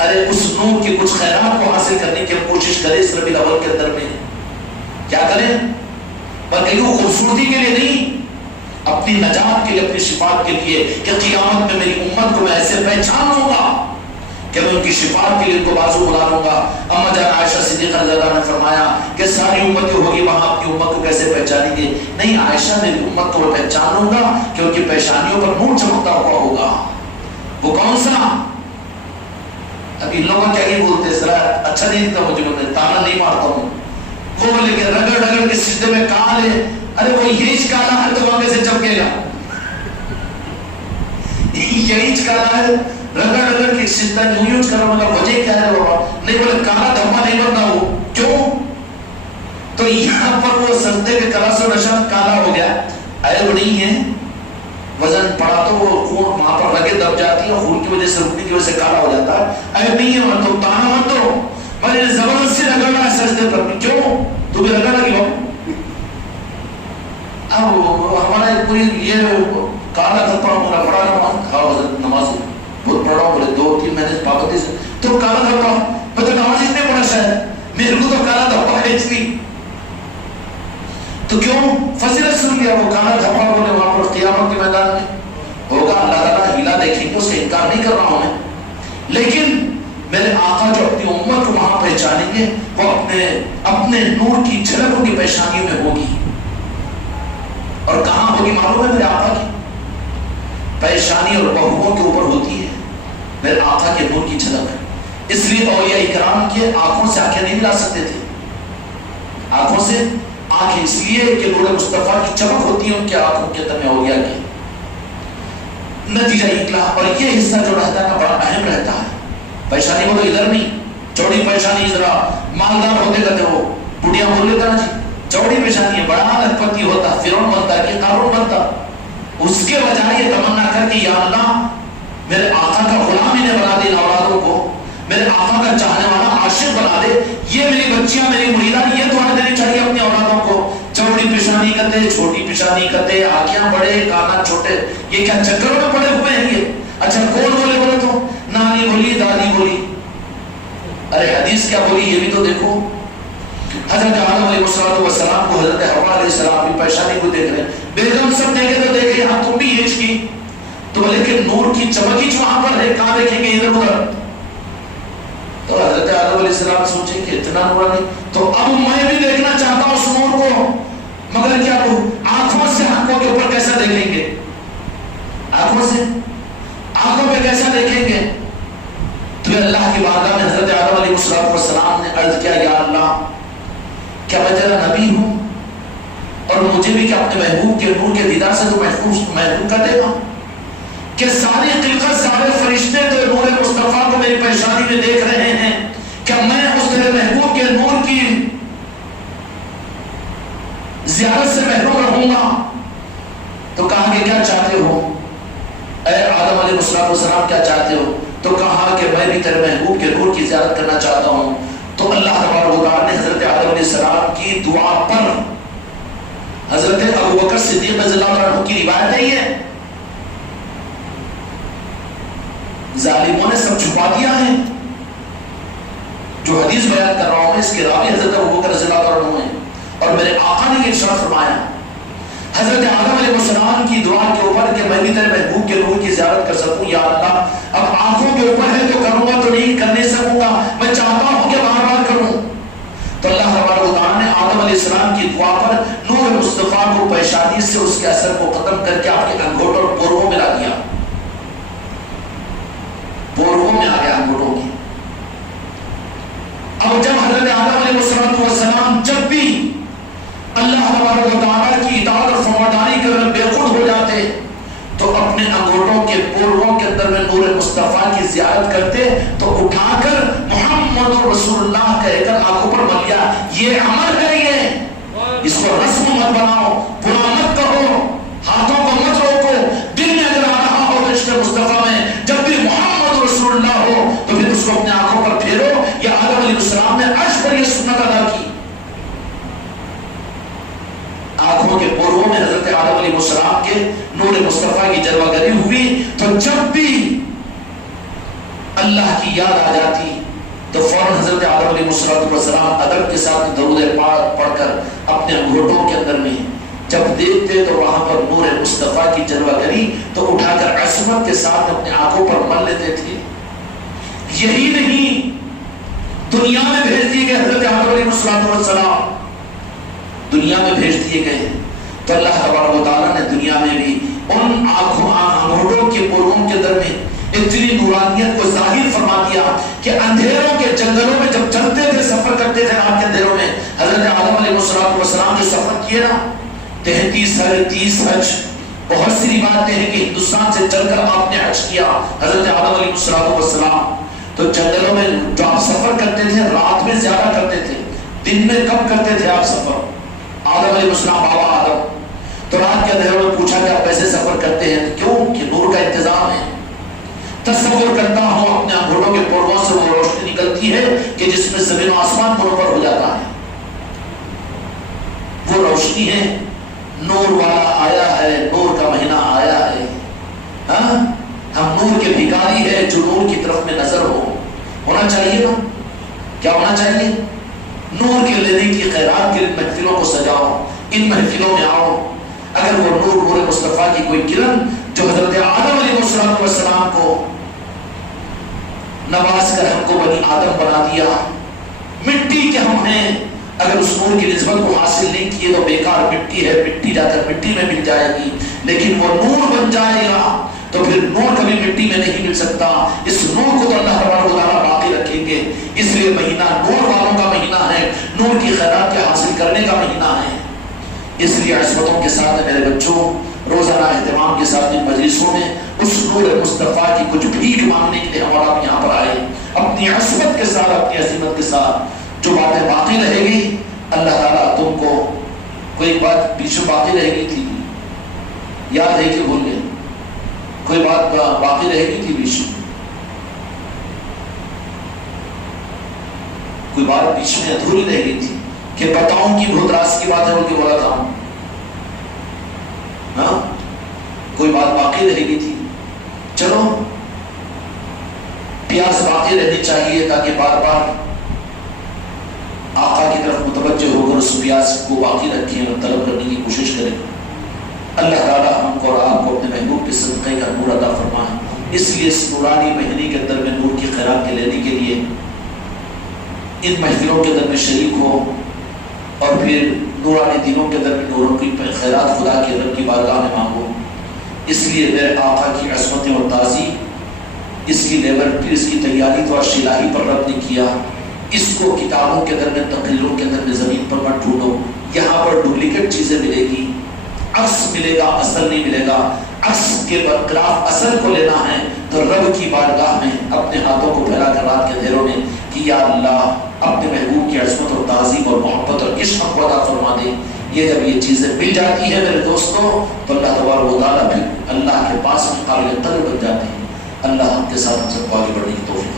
ارے اس نور کی کچھ خیرات کو حاصل کرنے کی کوشش کرے اس ربیع الاول کے اندر میں، کیا کریں؟ بلکہ وہ خوبصورتی کے لیے نہیں، اپنی نجات کے لیے، اپنی شفاعت کے لیے، کہ قیامت میں میری امت کو میں ایسے پہچان لوں گا کہ میں ان کی شفاعت کے لیے ان کو بازو بلا لوں گا۔ اما جان عائشہ صدیقہ رضی اللہ عنہا نے فرمایا کہ ساری امتیں ہوگی وہاں، اپنی امت کو کیسے پہچانیں گے؟ نہیں عائشہ، میری امت کو میں پہچان لوں گا کہ ان کی پیشانیوں پر نور چمکتا ہوا ہوگا۔ وہ کون سا؟ اب ان لوگوں کیا یہ بولتے ہیں، ذرا اچھا نہیں دکھتا مجھے، میں تانا نہیں مارتا ہوں۔ وہ بولے کہ رگڑ رگڑ کے سجدے میں کال ہے، ارے وہ یہی کالا ہے تو وہاں کیسے چمکے گا؟ یہی کالا ہے، رگڑ رگڑ کے سجدہ یوں یوز کرو، مطلب وجہ کیا ہے بابا؟ نہیں بولے کالا دھما نہیں بننا، وہ کیوں؟ تو یہاں پر وہ سجدے کے کلاس و نشان کالا ہو گیا، عیب نہیں ہے، وزن پڑا تو وہ خون وہاں پر رگیں دب جاتی ہیں، خون کی وجہ سے، رکنے کی وجہ سے کالا ہو جاتا ہے، عیب نہیں ہے، تم تانا مت دو، میں نے زبردستی رگڑنا ہے سجدے پر، کیوں؟ تو بھی رگڑ لگی ہو۔ اب ہمارا کوئی یہ کالا تھا پڑا پڑا نماز بہت پڑھا، بولے 2-3 مہینے پابندی سے، تو کالا تھا پڑا، میں تو نماز اتنے پڑھا شاید، میرے کو تو کالا تھا پڑا ہے نہیں، تو کیوں؟ فضیلت سن لیا، وہ کالا تھا پڑا، بولے وہاں پر قیامت کے میدان میں ہوگا، اللہ تعالیٰ ہیلا دیکھیں گے، اس کا انکار نہیں کر رہا ہوں میں، لیکن میرے آقا جو اپنی امت کو وہاں پہچانیں گے، وہ اپنے نور کی جھلک ان کی پیشانیوں میں ہوگی، اور کہاں ہوگی معلوم ہے؟ میرے آقا کی پیشانی اور بہوؤں کے اوپر ہوتی ہے میرے آقا کے نور کی جھلک۔ اس لیے اولیاء اکرام کے آنکھوں سے آنکھیں نہیں ملا سکتے تھے، آنکھوں سے آنکھیں، اس لیے کہ نور مصطفیٰ کی چمک ہوتی ہے ان کے آنکھوں کے اندر میں اولیاء کی۔ نتیجہ نکلا، اور یہ حصہ جو رہتا ہے نا بڑا اہم رہتا ہے، پیشانی وہ تو ادھر نہیں، چوڑی پیشانی، ذرا مالدار ہوتے گئے وہ بڑھیا بول لیتا نا جی، چوڑی پیشانی ہے، بڑا لکھپتی ہوتا، فرعون بنتا کہ قارون بنتا، اس کے بجائے یہ تمنا کر کہ یا اللہ میرے آقا کا غلام انہیں بنا دے، اولادوں کو میرے آقا کا چاہنے والا عاشق بنا دے، یہ میری بچیاں، میری مریدان، یہ دعا دینی چاہیے اپنی اولادوں کو۔ چوڑی پیشانی کرتے، چھوٹی پیشانی کرتے، آنکھیں بڑے، کانا چھوٹے، یہ کیا چکروں میں پڑے ہوئے ہیں یہ؟ اچھا کون بولے؟ بولے تو نانی بولی، دادی بولی، ارے حدیث کیا بولی یہ بھی تو دیکھو۔ حضرت آدم علیہ السلام کو حضرت حوا علیہ السلام کی پیشانی کو دیکھ رہے ہیں، بیگم سب دیکھے تو دیکھے، ہاں تم بھی ایج کی، تو لیکن نور کی چمک ہی وہاں پر ہے، کہاں دیکھیں گے؟ ادھر ادھر۔ تو حضرت آدم علیہ السلام سوچیں کہ اتنا نور نہیں، تو اب میں بھی دیکھنا چاہتا ہوں اس نور کو، مگر کیا کو آنکھوں سے آنکھوں کے اوپر کیسا دیکھیں گے؟ آنکھوں سے آنکھوں پہ کیسا دیکھیں گے؟ تو اللہ کی بارگاہ میں حضرت آدم علیہ السلام کیا میں تیرا نبی ہوں اور مجھے بھی کیا اپنے محبوب کے نور کے دیدار سے تو محروم کر دے گا؟ کہ ساری خلقت سارے فرشتے تو نور مصطفیٰ کو میری پیشانی میں دیکھ رہے ہیں، کیا میں اس تیرے محبوب کے نور کی زیارت سے محروم رہوں گا؟ تو کہا کہ کیا چاہتے ہو اے آدم علیہ السلام، کیا چاہتے ہو؟ تو کہا کہ میں بھی تیرے محبوب کے نور کی زیارت کرنا چاہتا ہوں۔ تو اللہ تبارک و تعالیٰ نے حضرت آدم علیہ السلام کی دعا پر حضرت ابوبکر صدیق رضی اللہ عنہ کی روایت ہے، یہ ظالموں نے سب چھپا دیا ہے۔ جو حدیث بیان کر رہا ہوں اس کے راوی حضرت ابوبکر رضی اللہ عنہ ہیں، اور میرے آقا نے یہ ارشاد فرمایا حضرت آدم علیہ السلام کی دعا کے اوپر کہ میں بھی تیرے محبوب کے نور کی زیارت کر سکوں، یا اللہ اب آنکھوں کے اوپر ہے تو کروں گا تو نہیں کر نہیں سکوں گا، میں چاہتا ہوں کہ بار بار کروں۔ تو اللہ تبارک و تعالیٰ نے آدم علیہ السلام کی دعا پر نور مصطفیٰ کو پیشانی سے اس کے اثر کو ختم کر کے آپ کے انگوٹوں اور پوروں میں لا دیا، پوروں میں آ گیا انگوٹوں کی۔ اب جب حضرت آدم علیہ السلام جب بھی اللہ تبارک و تعالیٰ کی اطاعت اور فرمانبرداری کرنے بے خود ہو جاتے تو اپنے انگوٹھوں کے پوروں کے اندر میں نور مصطفیٰ کی زیارت کرتے تو اٹھا کر محمد رسول اللہ کہہ کر آنکھوں پر مل گیا۔ یہ عمل ہے، یہ اس کو رسم مت بناؤ، برا مت کہو، ہاتھوں کو مت روکو، دل میں اگر آ رہا ہو عشق مصطفیٰ میں جب بھی محمد رسول اللہ ہو تو پھر اس کو اپنے آنکھوں پر پھیرو۔ یا آدم علیہ السلام نے عرش پر یہ سنت ادا کی، آنکھوں کے پوروں میں حضرت آدم علیہ السلام کے نور مصطفیٰ کی جلوہ گری ہوئی تو جب بھی اللہ کی یاد آ جاتی تو فوراً حضرت آدم علیہ السلام ادب کے ساتھ درود پاک پڑھ کر اپنے انگوٹھوں کے اندر میں جب دیکھتے تو وہاں پر نور مصطفیٰ کی جلوہ گری تو اٹھا کر عصمت کے ساتھ اپنے آنکھوں پر مل لیتے تھے۔ یہی نہیں، دنیا میں بھیج دیے گئے حضرت آدم علیہ السلام، دنیا میں بھیج دیے گئے تو اللہ تبارک و تعالیٰ نے دنیا میں بھی ان انگوٹھوں کے پوروں کے اندر میں اتنی نورانیت کو ظاہر فرما دیا کہ اندھیروں کے جنگلوں میں جب چلتے تھے، سفر کرتے تھے رات کے اندھیروں میں، حضرت آدم علیہ السلام جو سفر کیے نا 33 حج 30 حج، بہت سی روایتیں ہیں کہ ہندوستان سے چل کر آپ نے حج کیا حضرت آدم علیہ السلام۔ تو جنگلوں میں جو آپ سفر کرتے تھے رات میں زیادہ کرتے تھے، دن میں کم کرتے تھے آپ سفر۔ آدم علیہ السلام بابا آدم تو رات کے اندھیروں میں پوچھا کہ آپ کیسے سفر کرتے ہیں؟ کیوں کہ نور کا انتظام ہے۔ تصور کرتا ہوں اپنے انگوٹھوں کے پوروں سے وہ روشنی نکلتی ہے کہ جس میں زمین و آسمان منور ہو جاتا ہے، وہ روشنی ہے، نور والا آیا ہے، نور کا مہینہ آیا ہے۔ ہاں ہم نور کے بھکاری ہے جو نور کی طرف میں نظر ہونا چاہیے نا، کیا ہونا چاہیے؟ نور کے لینے کی خیرات کے محفلوں کو سجاؤ، ان محفلوں میں آؤ۔ اگر وہ نور مصطفیٰ کی کوئی کرن جو حضرت آدم علیہ السلام کو نواز کر ہم کو بنی آدم بنا دیا، مٹی کے ہم ہیں، اگر اس نور کی نسبت کو حاصل نہیں کیے تو بیکار مٹی ہے، مٹی جا کر مٹی میں مل جائے گی، لیکن وہ نور بن جائے گا تو پھر نور کبھی مٹی میں نہیں مل سکتا۔ اس نور کو تو اللہ تبارک و تعالیٰ باقی رکھیں گے، اس لیے مہینہ نور والوں کا مہینہ ہے، نور کی خیرات کے حاصل کرنے کا مہینہ ہے۔ اس لیے عصمتوں کے ساتھ میرے بچوں روزانہ اہتمام کے ساتھ ان مجلسوں میں اس نور مصطفیٰ کی کچھ بھیک مانگنے کے لیے ہمارا آپ یہاں پر آئے، اپنی عصمت کے ساتھ، اپنی عظمت کے ساتھ۔ جو باتیں باقی رہے گی اللہ تعالیٰ تم کو، کوئی بات پیچھے باقی رہ گئی تھی یاد ہے کہ بھول گئے؟ کوئی بات باقی رہ گئی تھی بیچ میں، کوئی بات بیچ میں ادھوری رہ گئی تھی کہ بتاؤں کی بہت راز کی بات ہے بول کے بولا تھا، ہاں کوئی بات باقی رہ گئی تھی۔ چلو پیاس باقی رہنی چاہیے تاکہ بار بار آقا کی طرف متوجہ ہو کر اس پیاس کو باقی رکھیں اور طلب کرنے کی کوشش کریں۔ اللہ تعالیٰ ہم کو اور آپ کو اپنے محبوب کے صدقے کا نور عطا فرمائے۔ اس لیے اس نورانی مہینے کے اندر میں نور کی خیرات کے لینے کے لیے ان محفلوں کے اندر میں شریک ہو اور پھر نورانی دنوں کے اندر میں نوروں کی خیرات خدا کے رب کی بارگاہ میں مانگو۔ اس لیے میرے آقا کی عصمتیں اور تعظیم، اس کی لیبرٹی، اس کی تیاری تو عرش الہی پر رب نے کیا، اس کو کتابوں کے اندر میں تقریروں کے اندر میں زمین پر مت وہاں پر ڈپلیکیٹ چیزیں ملے گی، عکس ملے گا، اصل نہیں ملے گا۔ عکس کے برخلاف اصل کو لینا ہے تو رب کی بارگاہ میں اپنے ہاتھوں کو پھیلا کر رات کے اندھیروں میں کہ یا اللہ اپنے محبوب کی عظمت اور تعظیم اور محبت اور عشق کو عطا فرما دے۔ یہ جب یہ چیزیں مل جاتی ہے میرے دوستوں تو اللہ تبارک و تعالیٰ بھی اللہ کے پاس میں قابل قدر بن جاتے ہیں۔ اللہ ہم کے ساتھ ہم سب کو آگے بڑھنے کی توفیق